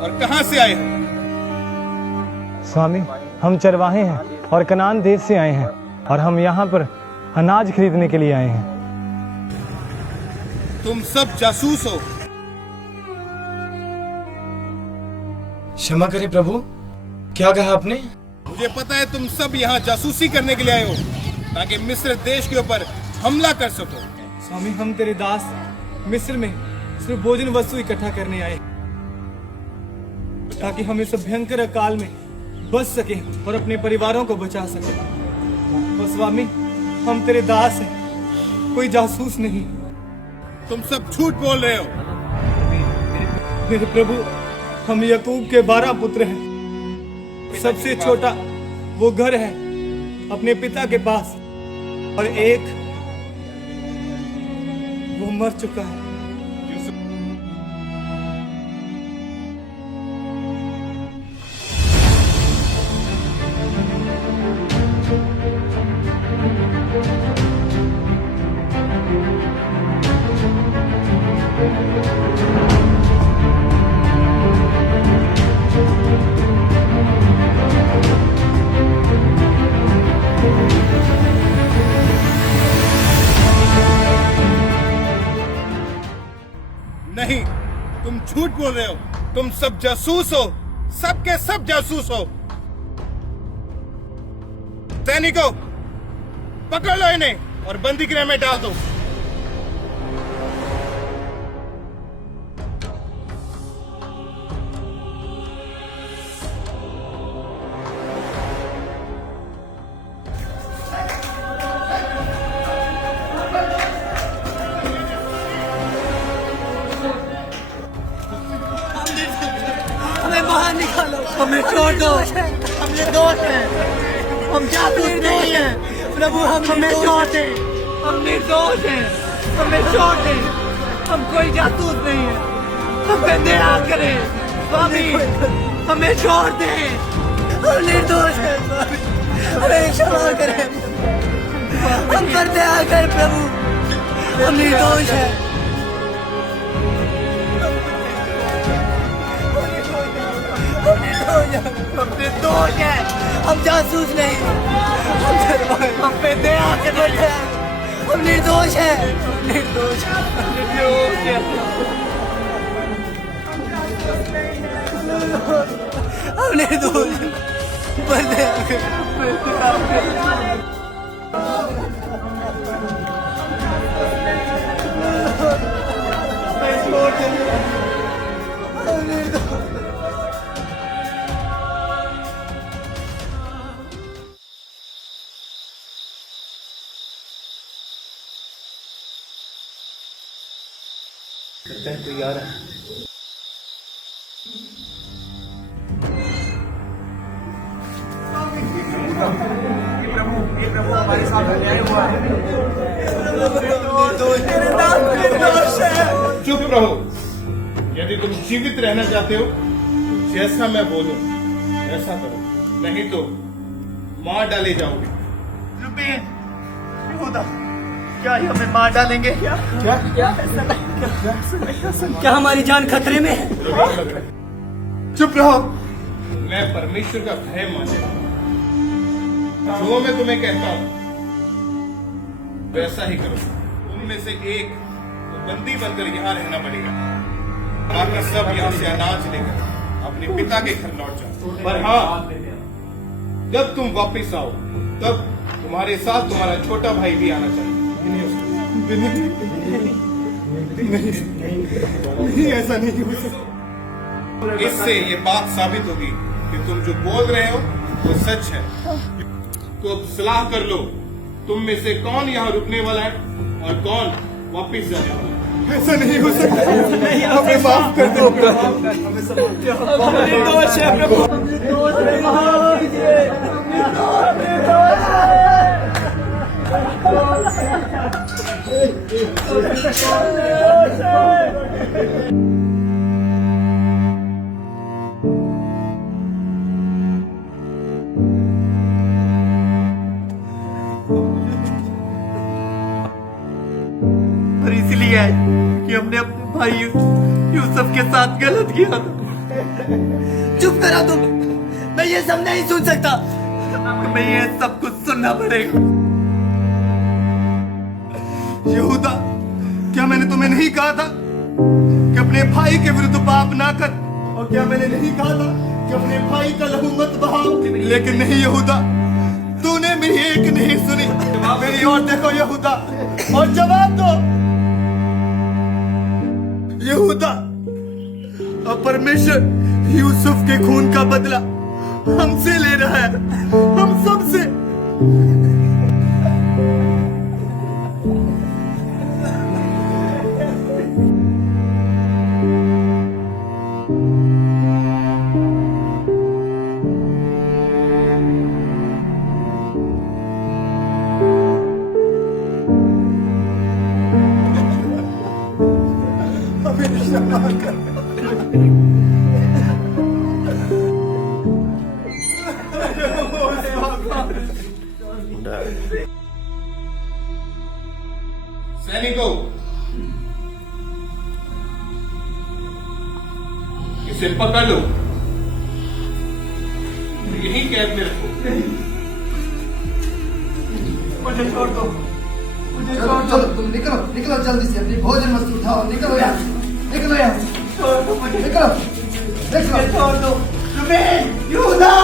और कहां से आए हो? स्वामी, हम चरवाहे हैं और कनान देश से आए हैं और हम यहाँ पर अनाज खरीदने के लिए आए हैं। तुम सब जासूस हो। क्षमा करें प्रभु, क्या कहा आपने? मुझे पता है तुम सब यहाँ जासूसी करने के लिए आए हो ताकि मिस्र देश के ऊपर हमला कर सको। स्वामी, हम तेरे दास मिस्र में सिर्फ भोजन वस्तु इकट्ठा करने आए ताकि हम इस भयंकर अकाल में बच सके और अपने परिवारों को बचा सके। और स्वामी, हम तेरे दास हैं, कोई जासूस नहीं। तुम सब झूठ बोल रहे हो। मेरे प्रभु, हम याकूब के 12 पुत्र हैं। सबसे छोटा वो घर है अपने पिता के पास और एक वो मर चुका है। झूठ बोल रहे हो। तुम सब जासूस हो, सबके सब जासूस हो। सैनिकों, पकड़ लो इन्हें और बंदी गृह में डाल दो। हमें बाहर निकालो, हमें छोड़ दो, हम निर्दोष हैं, हम जासूस नहीं हैं। प्रभु हमें छोड़ दे, हम निर्दोष हैं, हमें छोड़ दे, हम कोई जासूस नहीं है, हमें दया करें स्वामी, हमें छोड़ दे, हम निर्दोष हैं, हमें क्षमा करें, हम पर दया कर प्रभु, हम निर्दोष हैं। हम निर्दोष हैं, हम जासूस नहीं, हम पे दया के बैठे हैं, हम निर्दोष हैं, हम निर्दोष हैं, हम निर्दोष हैं, पर दया तो यार प्रभु हमारे साथ अन्याय हुआ है। चुप रहो। यदि तुम जीवित रहना चाहते हो, जैसा मैं बोलूं ऐसा करो, नहीं तो मार डाले जाओगे। क्या ये हमें मार डालेंगे? क्या क्या हमारी जान खतरे में है? चुप रहो। मैं परमेश्वर का भय माने, जो मैं तुम्हें कहता हूं वैसा ही करो। उनमें से एक तो बंदी बनकर यहाँ रहना पड़ेगा, बाकी सब यहाँ से अनाज लेकर अपने पिता के घर लौट जाओ। पर हाँ, जब तुम वापस आओ तब तुम्हारे साथ तुम्हारा छोटा भाई भी आना चाहिए। नहीं, ऐसा नहीं हो सकता। इससे ये बात साबित होगी कि तुम जो बोल रहे हो वो सच है। तो अब सलाह कर लो, तुम में से कौन यहाँ रुकने वाला है और कौन वापस जाने वाला है। ऐसा नहीं हो सकता। हमें माफ कर दो प्रभु, हम निर्दोष हैं प्रभु। और इसलिए है कि हमने अपने भाई यूसुफ के साथ गलत किया था। चुप करो तुम, मैं ये सब नहीं सुन सकता, मैं ये सब कुछ सुनना पड़ेगा। यहूदा, क्या मैंने तुम्हें नहीं कहा था कि अपने भाई के विरुद्ध पाप ना कर? और क्या मैंने नहीं कहा था कि अपने भाई का लहू मत बहाओ? लेकिन नहीं यहूदा, तूने मेरी एक नहीं सुनी। मेरी ओर देखो यहूदा और जवाब दो। यहूदा, अब परमेश्वर यूसुफ के खून का बदला हमसे ले रहा है, हम सबसे। सैनिकों, इसे पकड़ लो, यही कैद में रखो। मुझे छोड़ दो, मुझे छोड़ दो। तुम निकलो, निकलो जल्दी से, अपनी भोजन वस्तु उठाओ, निकलो यहाँ, निकलो यहाँ। छोड़ दो मुझे, मुझे छोड़ दो। रुबेन, यहूदा।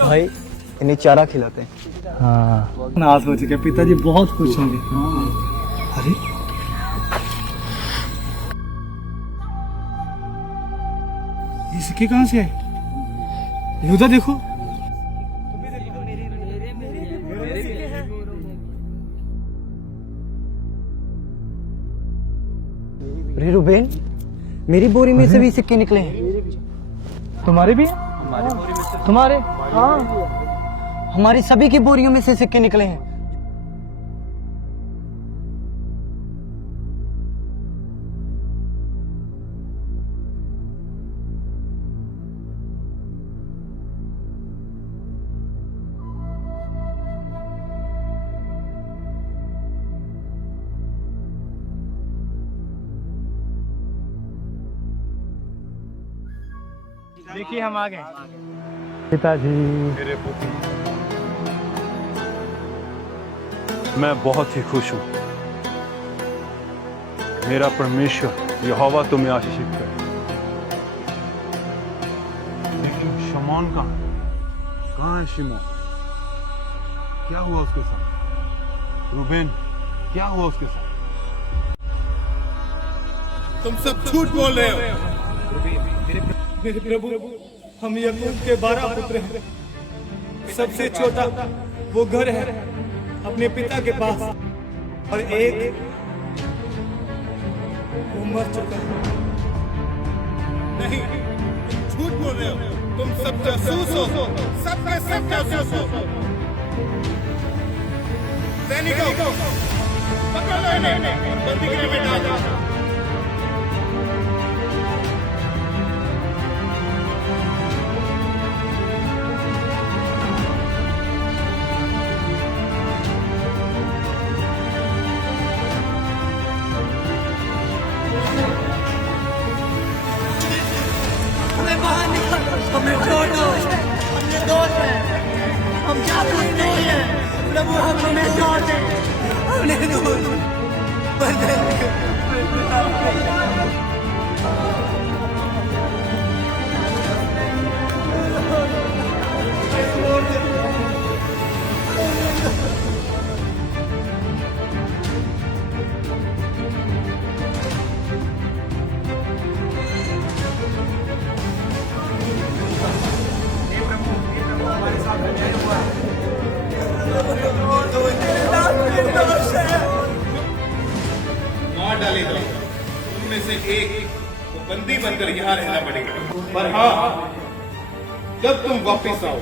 भाई इन्हें चारा खिलाते हैं। हाँ नाज हो चुके, पिताजी बहुत खुश होंगे। अरे ये सिक्के कहाँ से आए? यहूदा देखो। अरे रुबेन, मेरी बोरी में से भी सिक्के निकले हैं। तुम्हारे भी? तुम्हारे? हाँ, हमारी सभी की बोरियों में से सिक्के निकले हैं। देखिए हम आ गए। पिताजी, मेरे पुत्र, मैं बहुत ही खुश हूं। मेरा परमेश्वर यहोवा तुम्हें आशीषित करे। लेकिन शमौन कहाँ है शिमोन? क्या हुआ उसके साथ? रूबेन, क्या हुआ उसके साथ? तुम सब झूठ बोल रहे हो। मेरे प्रभु, हम याकूब के 12 पुत्र हैं। सबसे छोटा वो घर है अपने पिता के पास, और एक वो मर चुका है। नहीं, तुम झूठ बोल रहे हो। तुम सब जासूस हो, सबके सब जासूस हो। सैनिकों, पकड़ लो इन्हें और बंदी गृह में डाल दो। हमें छोड़ दो, हम निर्दोष हैं, हम जासूस नहीं हैं। प्रभु हमें छोड़ दे, हम निर्दोष मार डालेगा। उनमें से एक को बंदी बनकर यहाँ रहना पड़ेगा। पर हाँ, जब तुम वापस आओ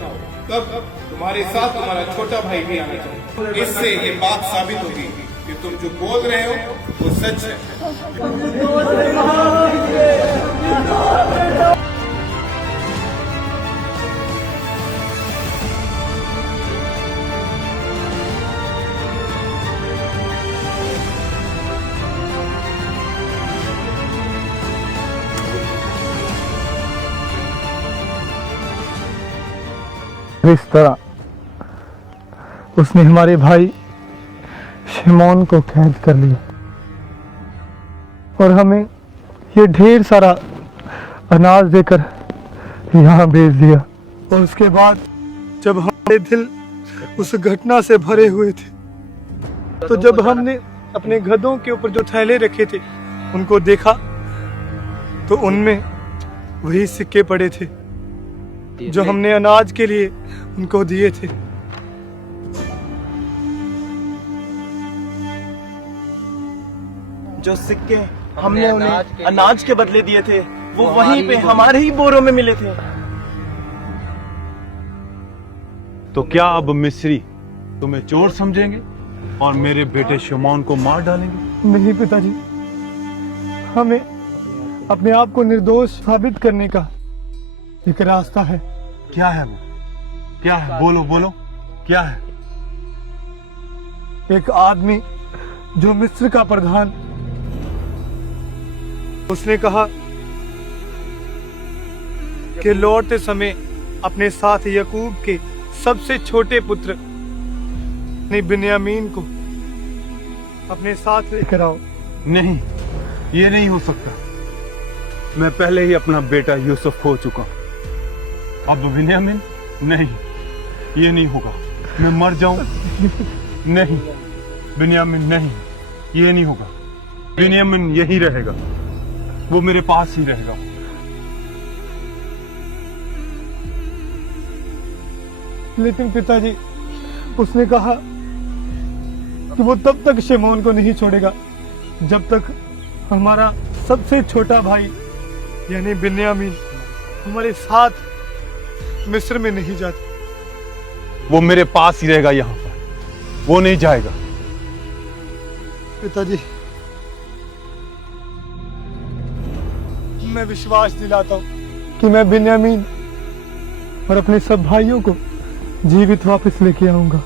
तब तुम्हारे साथ तुम्हारा छोटा भाई भी आना चाहिए। इससे ये बात साबित होगी कि तुम जो बोल रहे हो वो सच है। इस तरह उसने हमारे भाई शिमोन को कैद कर लिया। और हमें ये ढेर सारा अनाज देकर यहाँ भेज दिया। और उसके बाद जब हमारे दिल उस घटना से भरे हुए थे, तो जब हमने अपने गधों के ऊपर जो थैले रखे थे उनको देखा, तो उनमें वही सिक्के पड़े थे जो हमने अनाज के लिए उनको दिए थे। जो सिक्के हमने उन्हें अनाज के बदले दिए थे, वो वहीं पे हमारे ही बोरों में मिले थे। तो क्या अब मिस्री तुम्हें चोर समझेंगे और मेरे बेटे शमौन को मार डालेंगे? नहीं पिताजी, हमें अपने आप को निर्दोष साबित करने का एक रास्ता है। क्या है वो? क्या है? बोलो बोलो, क्या है? एक आदमी जो मिस्र का प्रधान, उसने कहा कि लौटते समय अपने साथ याकूब के सबसे छोटे पुत्र बिन्यामीन को अपने साथ लेकर आओ। नहीं, ये नहीं हो सकता। मैं पहले ही अपना बेटा यूसुफ खो चुका। अब बिन्यामीन? नहीं, ये नहीं होगा। मैं मर जाऊं? नहीं बिन्यामीन, नहीं, ये नहीं होगा। बिन्यामीन यही रहेगा, वो मेरे पास ही रहेगा। लेकिन पिताजी, उसने कहा कि वो तब तक शमौन को नहीं छोड़ेगा जब तक हमारा सबसे छोटा भाई यानी बिन्यामीन हमारे साथ मिस्र में नहीं जाता। वो मेरे पास ही रहेगा यहाँ पर, वो नहीं जाएगा। पिताजी, मैं विश्वास दिलाता हूँ कि मैं बिन्यामीन और अपने सब भाइयों को जीवित वापस लेके आऊंगा।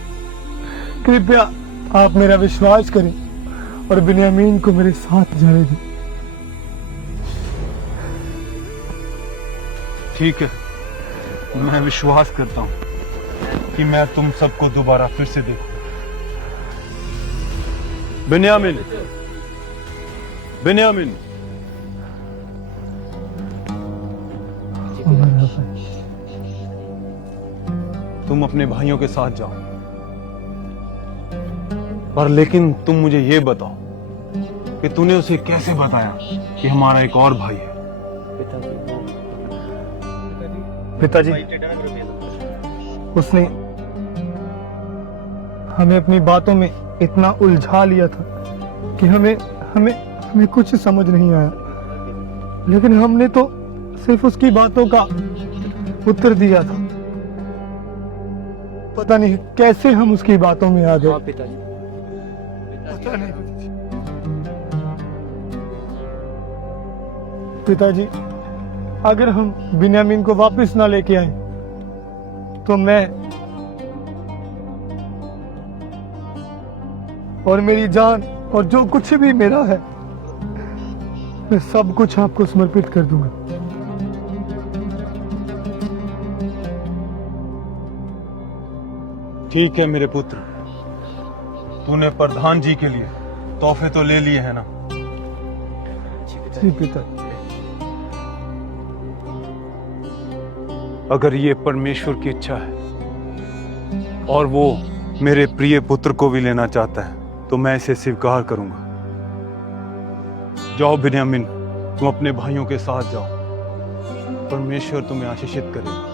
कृपया आप मेरा विश्वास करें और बिन्यामीन को मेरे साथ जाने दें। ठीक है, मैं विश्वास करता हूं कि मैं तुम सबको दोबारा फिर से देखूं। बिन्यामीन, बिन्यामीन, तुम अपने भाइयों के साथ जाओ, पर लेकिन तुम मुझे ये बताओ कि तूने उसे कैसे बताया कि हमारा एक और भाई है? पिताजी, उसने हमें अपनी बातों में इतना उलझा लिया था कि हमें कुछ समझ नहीं आया। लेकिन हमने तो सिर्फ उसकी बातों का उत्तर दिया था। पता नहीं कैसे हम उसकी बातों में आ गए। पिताजी, पता नहीं। पिताजी, अगर हम बिन्यामीन को वापस ना लेके आए तो मैं और मेरी जान और जो कुछ भी मेरा है, मैं सब कुछ आपको समर्पित कर दूंगा। ठीक है मेरे पुत्र, तूने प्रधान जी के लिए तोहफे तो ले लिए हैं ना? जी पिता। अगर ये परमेश्वर की इच्छा है और वो मेरे प्रिय पुत्र को भी लेना चाहता है तो मैं इसे स्वीकार करूंगा। जाओ बिन्यामीन, तुम अपने भाइयों के साथ जाओ। परमेश्वर तुम्हें आशीषित करेगा।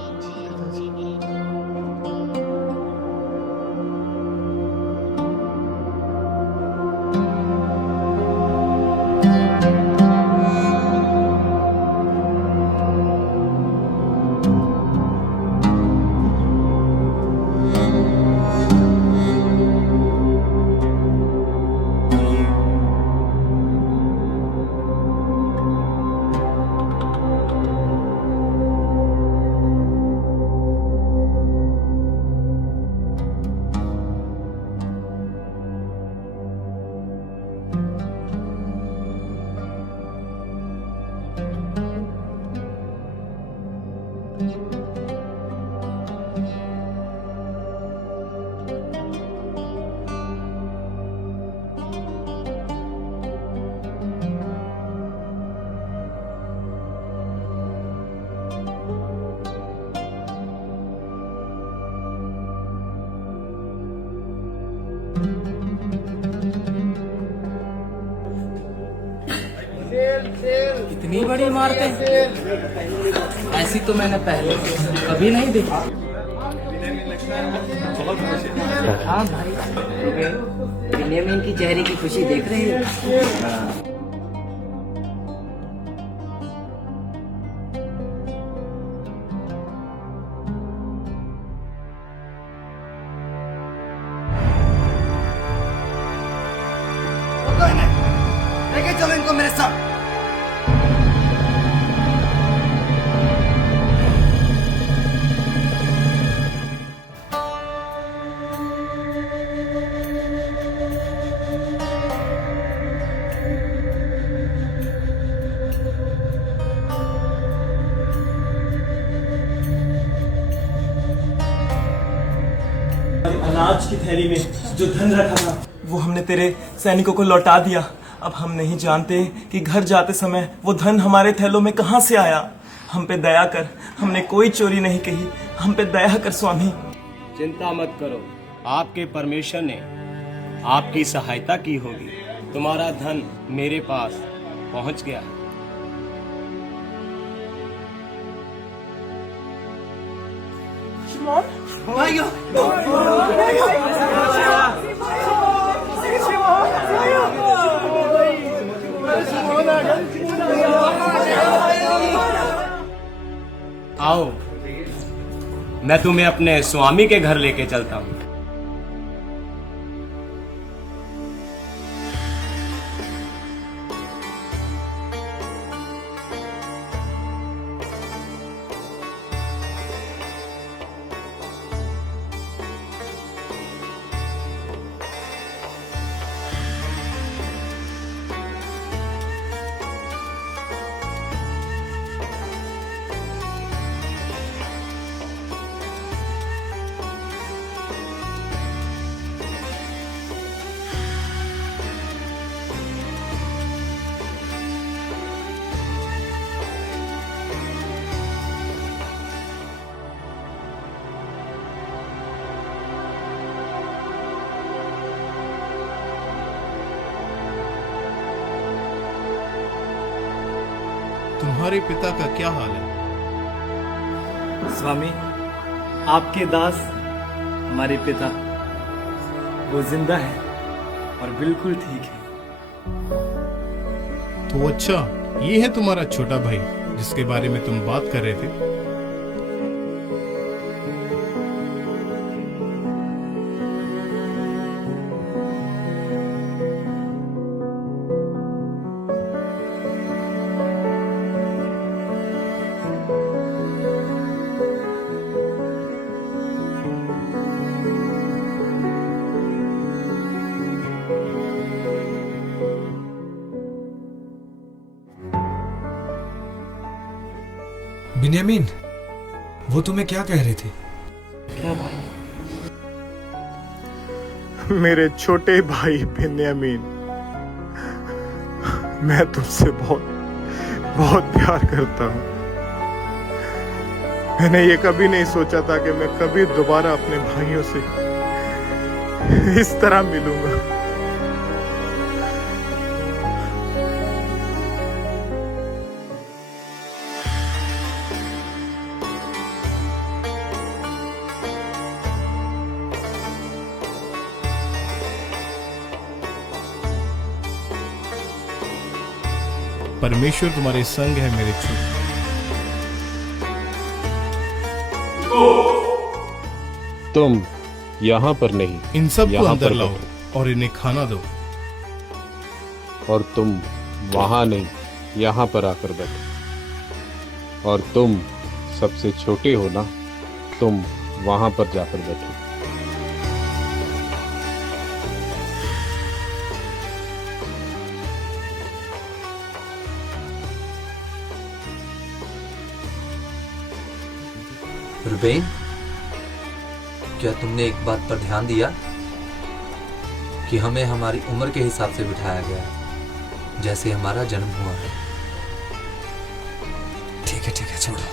इतनी बड़ी इमारतें, ऐसी तो मैंने पहले कभी नहीं देखी। हाँ भाई, बिन्यामीन की चेहरे की खुशी देख रहे हो? लेके चलो इनको मेरे साथ। अनाज की थैली में जो धन रखा था वो हमने तेरे सैनिकों को लौटा दिया। अब हम नहीं जानते कि घर जाते समय वो धन हमारे थैलों में कहां से आया। हम पे दया कर, हमने कोई चोरी नहीं कही, हम पे दया कर स्वामी। चिंता मत करो, आपके परमेश्वर ने आपकी सहायता की होगी। तुम्हारा धन मेरे पास पहुंच गया। आओ, मैं तुम्हें अपने स्वामी के घर लेके चलता हूँ। तुम्हारे पिता का क्या हाल है? स्वामी, आपके दास हमारे पिता वो जिंदा है और बिल्कुल ठीक है। तो अच्छा, ये है तुम्हारा छोटा भाई जिसके बारे में तुम बात कर रहे थे। बिन्यामीन, वो तुम्हें क्या कह रहे थे? क्या भाई? मेरे छोटे भाई बिन्यामीन, मैं तुमसे बहुत बहुत प्यार करता हूं। मैंने ये कभी नहीं सोचा था कि मैं कभी दोबारा अपने भाइयों से इस तरह मिलूंगा। परमेश्वर तुम्हारे संग है मेरे छोटे। तुम यहाँ पर नहीं, इन सब को अंदर लाओ बैठो। और इन्हें खाना दो। और तुम वहां नहीं, यहाँ पर आकर बैठो। और तुम सबसे छोटे हो ना, तुम वहां पर जाकर बैठो। रुबेन, क्या तुमने एक बात पर ध्यान दिया कि हमें हमारी उम्र के हिसाब से बिठाया गया है, जैसे हमारा जन्म हुआ है। ठीक है, छोड़ो।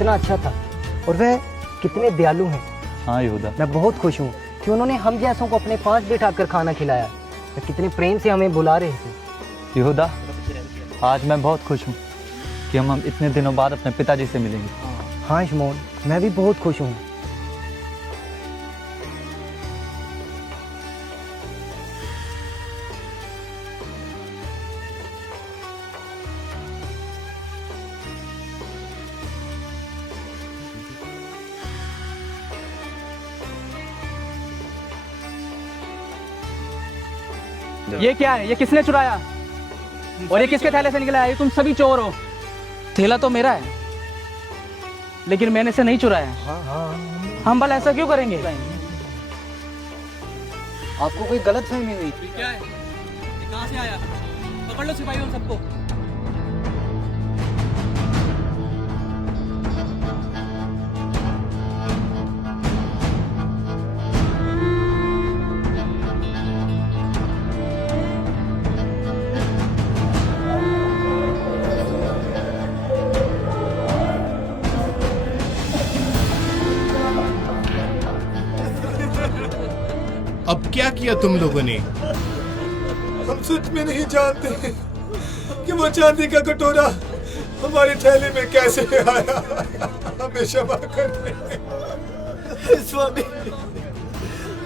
कितना अच्छा था और वह कितने दयालु हैं। हाँ यहूदा, मैं बहुत खुश हूँ कि उन्होंने हम जैसों को अपने पास बिठाकर खाना खिलाया। वे कितने प्रेम से हमें बुला रहे थे। यहूदा, आज मैं बहुत खुश हूँ कि हम इतने दिनों बाद अपने पिताजी से मिलेंगे। हाँ शमौन, मैं भी बहुत खुश हूँ। ये क्या है? ये किसने चुराया? और ये किसके थैले से निकला है? ये तुम सभी चोर हो। थैला तो मेरा है, लेकिन मैंने इसे नहीं चुराया। हम भला ऐसा क्यों करेंगे? आपको कोई गलत फहमी हुई? क्या है? ये कहाँ से आया? पकड़ लो सिपाही उन सबको। अब क्या किया तुम लोगों ने? हम सच में नहीं जानते कि वो चांदी का कटोरा हमारे थैले में कैसे आया। हमें क्षमा करें स्वामी,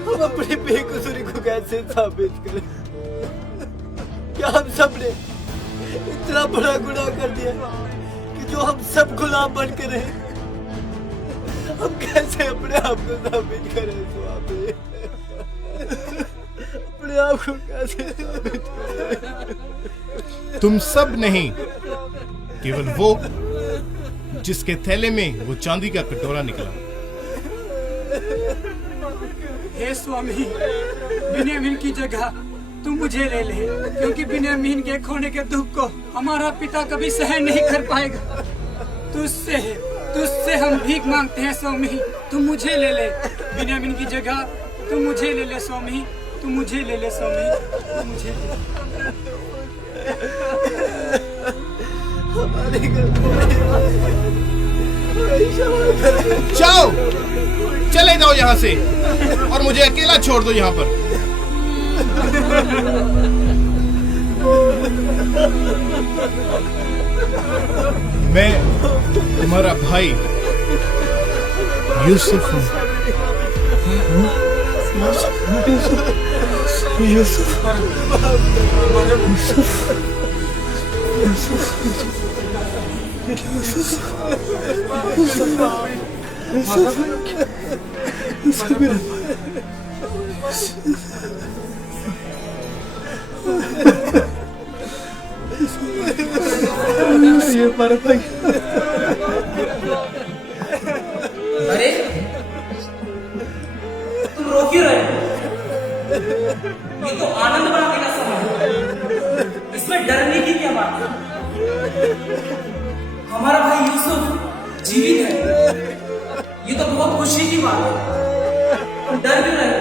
हम अपनी बेकसूरी को कैसे साबित करें? क्या हम सब ने इतना बड़ा गुनाह कर दिया कि जो हम सब गुलाम बन के रहे? हम कैसे अपने आप को साबित करें स्वामी? अपने आप को कैसे साबित करें? तुम सब नहीं, केवल वो जिसके थैले में वो चांदी का कटोरा निकला। हे स्वामी, बिन्यामीन की जगह तुम मुझे ले ले, क्योंकि बिन्यामीन के खोने के दुख को हमारा पिता कभी सहन नहीं कर पाएगा। तुझसे हम भीख मांगते हैं स्वामी, तुम मुझे ले ले। बिन्यामीन की जगह तुम मुझे ले ले स्वामी, तुम मुझे ले ले स्वामी, तुम मुझे ले ले। जाओ, चले जाओ यहाँ से और मुझे अकेला छोड़ दो यहाँ पर। मैं तुम्हारा भाई यूसुफ हूँ। ये हमारा भाई। अरे तुम रो क्यों रहे हो? ये तो आनंद मनाने का समय है, इसमें डरने की क्या बात है? हमारा भाई यूसुफ जीवित है, ये तो बहुत खुशी की बात है। तुम डर क्यों रहे हो?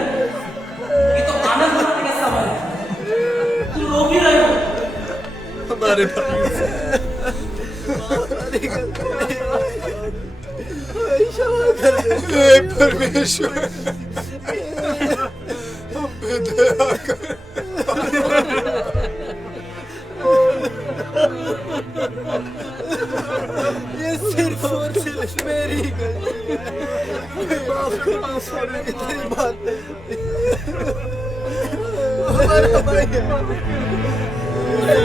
ये तो आनंद मनाने का समय है, तुम रो क्यों रहे हो? हमारे भाई हे परमेश्वर, हम पे दया कर। ये सिर्फ और सिर्फ मेरी गलती है। माफ करना स्वामी, तेरी बात हमारा भाई है,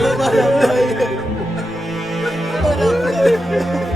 हमारा भाई है, हमारा भाई है।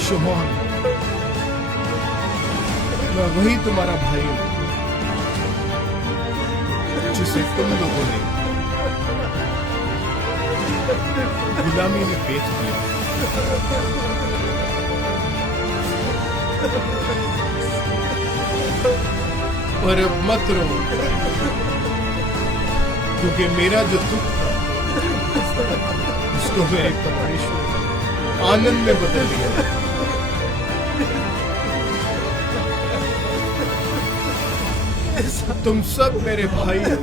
शमौन, मैं वही तुम्हारा भाई हूं जिसे तुम लोगों ने गुलामी में बेच दिया। पर अब मत रो, क्योंकि मेरा जो दुख उसको मेरे परमेश्वर ने आनंद में बदल दिया। तुम सब मेरे भाई हो।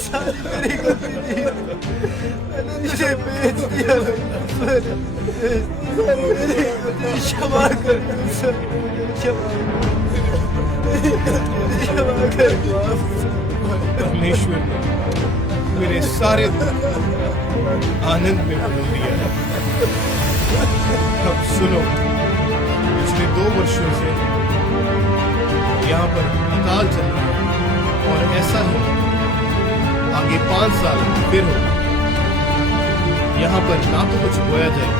सारी मेरी गलती थी, मैंने तुझे बेच दिया। क्षमा कर, क्षमा कर। परमेश्वर ने मेरे सारे दुख आनंद में बदल दिया है। अब सुनो, पिछले 2 वर्षों से यहाँ पर अकाल चल रहा है और ऐसा ही आगे 5 साल फिर होगा। यहाँ पर ना तो कुछ बोया जाए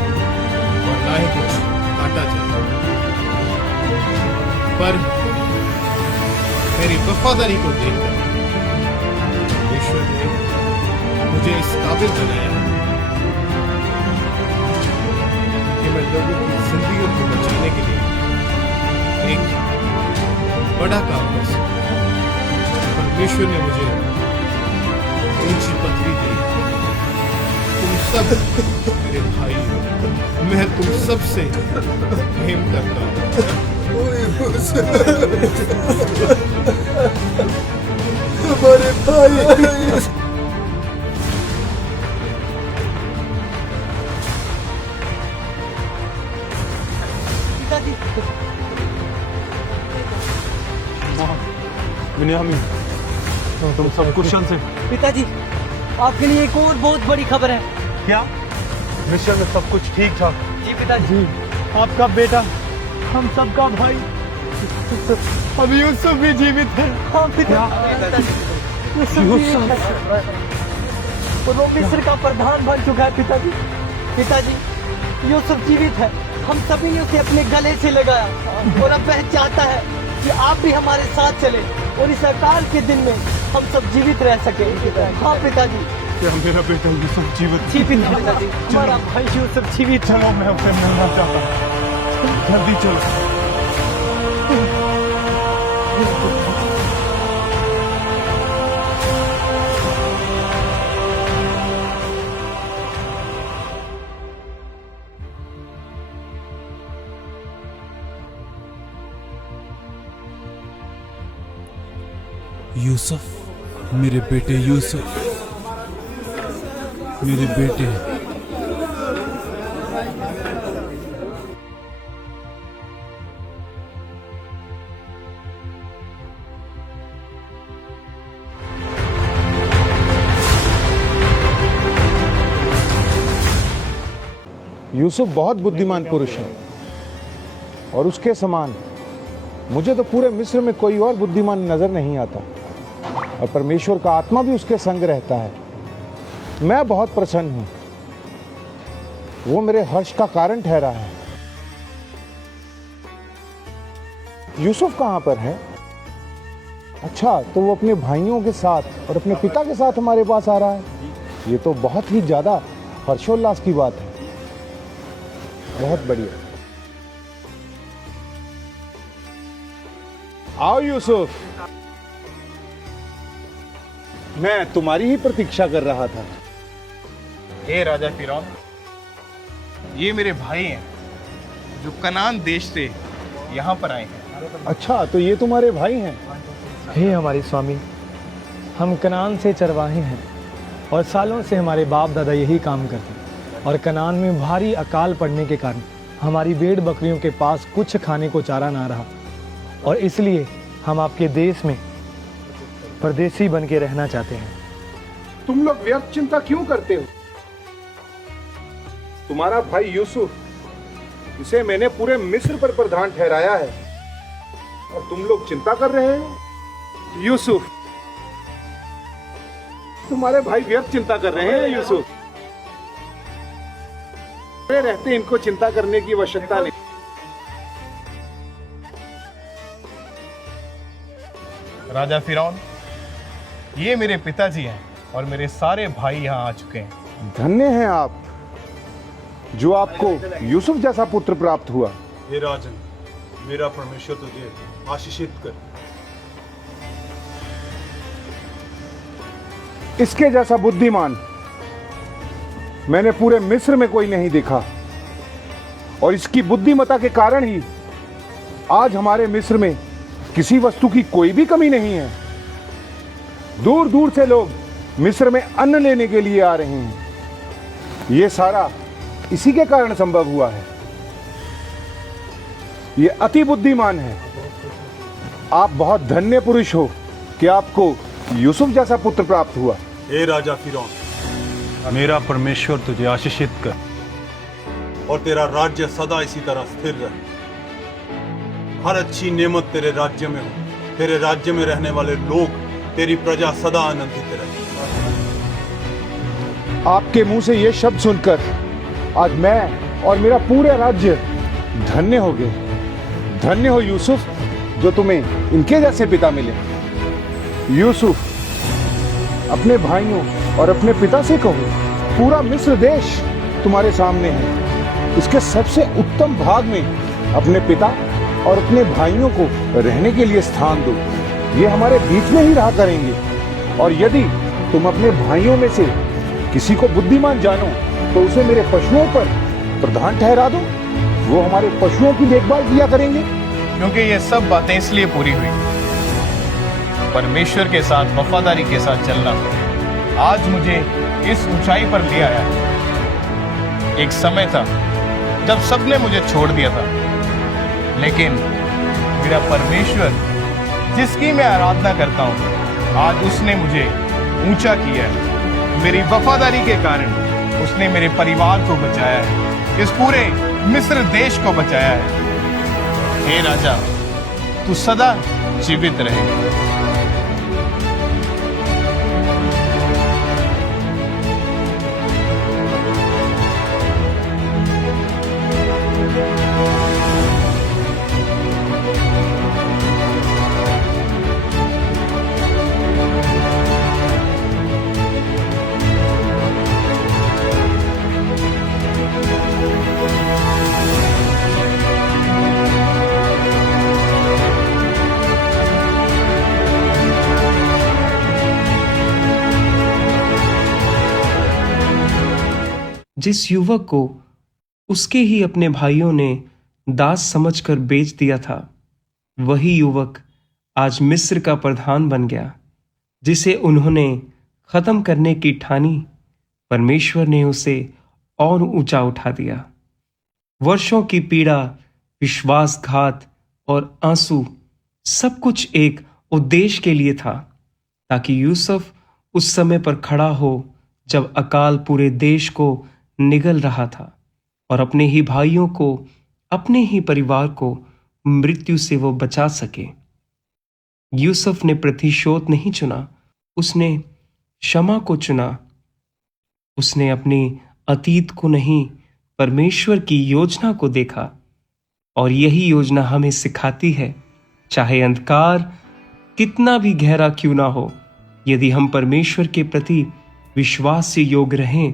और ना ही कुछ काटा जाए, पर मेरी वफादारी को देखकर ईश्वर ने मुझे इस काबिल बनाया है कि मैं लोगों की जिंदगियों को बचाने के लिए एक बड़ा काम कर सकूं। परमेश्वर ने मुझे ऊंची पदवी दी। तुम सब मेरे भाई हो, मैं तुम सब से प्रेम करता हूँ। हमारे भाई। बिन्यामीन, तुम सब कुशल से? पिताजी, आपके लिए एक और बहुत बड़ी खबर है। क्या? मिशन में सब कुछ ठीक था? जी पिताजी। जी, आपका बेटा, हम सबका भाई, अब यूसुफ भी जीवित है। हाँ पिताजी, यूसुफ वो मिस्र का प्रधान बन चुका है। पिताजी, पिताजी, यूसुफ जीवित है। हम सभी ने उसे अपने गले से लगाया और अब वह चाहता है कि आप भी हमारे साथ चले और इस अकाल के दिन में हम सब जीवित रह सके। हाँ पिताजी। क्या मेरा बेटा यूसुफ जीवित? जी पिताजी, हमारा भाई यूसुफ जीवित। चलो, मैं उसे मिलना चाहता हूँ। जल्दी चलो। यूसुफ, मेरे बेटे यूसुफ, मेरे बेटे। यूसुफ बहुत बुद्धिमान पुरुष है और उसके समान मुझे तो पूरे मिस्र में कोई और बुद्धिमान नजर नहीं आता, और परमेश्वर का आत्मा भी उसके संग रहता है। मैं बहुत प्रसन्न हूं, वो मेरे हर्ष का कारण ठहरा है। यूसुफ कहां पर है? अच्छा, तो वो अपने भाइयों के साथ और अपने पिता के साथ हमारे पास आ रहा है। ये तो बहुत ही ज्यादा हर्षोल्लास की बात है। बहुत बढ़िया। आओ यूसुफ, मैं तुम्हारी ही प्रतीक्षा कर रहा था। हे राजा फिरौन, ये मेरे भाई हैं जो कनान देश से यहाँ पर आए हैं। अच्छा, तो ये तुम्हारे भाई हैं? हे हमारे स्वामी, हम कनान से चरवाहे हैं और सालों से हमारे बाप दादा यही काम करते हैं, और कनान में भारी अकाल पड़ने के कारण हमारी भेड़ बकरियों के पास कुछ खाने को चारा ना रहा, और इसलिए हम आपके देश में परदेसी बन के रहना चाहते हैं। तुम लोग व्यर्थ चिंता क्यों करते हो? तुम्हारा भाई यूसुफ, इसे मैंने पूरे मिस्र पर प्रधान ठहराया है, और तुम लोग चिंता कर रहे हो? यूसुफ, तुम्हारे भाई व्यर्थ चिंता कर रहे हैं यूसुफ। रहते इनको चिंता करने की आवश्यकता नहीं। राजा फिरौन, ये मेरे पिताजी हैं और मेरे सारे भाई यहाँ आ चुके हैं। धन्य हैं आप जो आपको यूसुफ जैसा पुत्र प्राप्त हुआ। हे राजन, मेरा परमेश्वर तुझे आशीषित कर। इसके जैसा बुद्धिमान मैंने पूरे मिस्र में कोई नहीं देखा, और इसकी बुद्धिमत्ता के कारण ही आज हमारे मिस्र में किसी वस्तु की कोई भी कमी नहीं है। दूर दूर से लोग मिस्र में अन्न लेने के लिए आ रहे हैं। ये सारा इसी के कारण संभव हुआ है। ये अति बुद्धिमान है। आप बहुत धन्य पुरुष हो कि आपको यूसुफ जैसा पुत्र प्राप्त हुआ। हे राजा फिरौन, मेरा परमेश्वर तुझे आशीषित कर और तेरा राज्य सदा इसी तरह स्थिर रहे। हर अच्छी नेमत तेरे राज्य में हो। तेरे राज्य में रहने वाले लोग, तेरी प्रजा सदा आनंदित रहे। आपके मुंह से ये शब्द सुनकर आज मैं और मेरा पूरा राज्य धन्य हो गए। धन्य हो यूसुफ, जो तुम्हें इनके जैसे पिता मिले। यूसुफ, अपने भाइयों और अपने पिता से कहो, पूरा मिस्र देश तुम्हारे सामने है। इसके सबसे उत्तम भाग में अपने पिता और अपने भाइयों को रहने के लिए स्थान दो। ये हमारे बीच में ही रहा करेंगे। और यदि तुम अपने भाइयों में से किसी को बुद्धिमान जानो तो उसे मेरे पशुओं पर प्रधान ठहरा दो। वो हमारे पशुओं की देखभाल किया करेंगे। क्योंकि ये सब बातें इसलिए पूरी हुई, परमेश्वर के साथ वफादारी के साथ चलना आज मुझे इस ऊंचाई पर ले आया है। एक समय था जब सबने मुझे छोड़ दिया था, लेकिन मेरा परमेश्वर जिसकी मैं आराधना करता हूँ, आज उसने मुझे ऊंचा किया है। मेरी वफादारी के कारण उसने मेरे परिवार को बचाया है, इस पूरे मिस्र देश को बचाया है। हे राजा, तू सदा जीवित रहे। जिस युवक को उसके ही अपने भाइयों ने दास समझकर बेच दिया था, वही युवक आज मिस्र का प्रधान बन गया। जिसे उन्होंने खत्म करने की ठानी, परमेश्वर ने उसे और ऊंचा उठा दिया। वर्षों की पीड़ा, विश्वासघात और आंसू, सब कुछ एक उद्देश्य के लिए था, ताकि यूसुफ उस समय पर खड़ा हो जब अकाल पूरे देश को निगल रहा था और अपने ही भाइयों को, अपने ही परिवार को मृत्यु से वो बचा सके। यूसुफ ने प्रतिशोध नहीं चुना, उसने क्षमा को चुना। उसने अपने अतीत को नहीं, परमेश्वर की योजना को देखा। और यही योजना हमें सिखाती है, चाहे अंधकार कितना भी गहरा क्यों ना हो, यदि हम परमेश्वर के प्रति विश्वास से योग्य रहें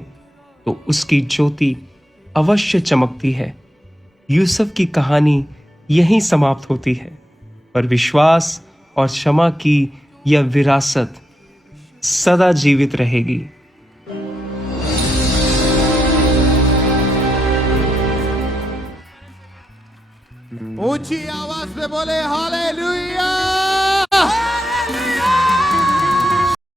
तो उसकी ज्योति अवश्य चमकती है। यूसुफ की कहानी यहीं समाप्त होती है, पर विश्वास और क्षमा की यह विरासत सदा जीवित रहेगी। ऊंची आवाज में बोले हालेलुया।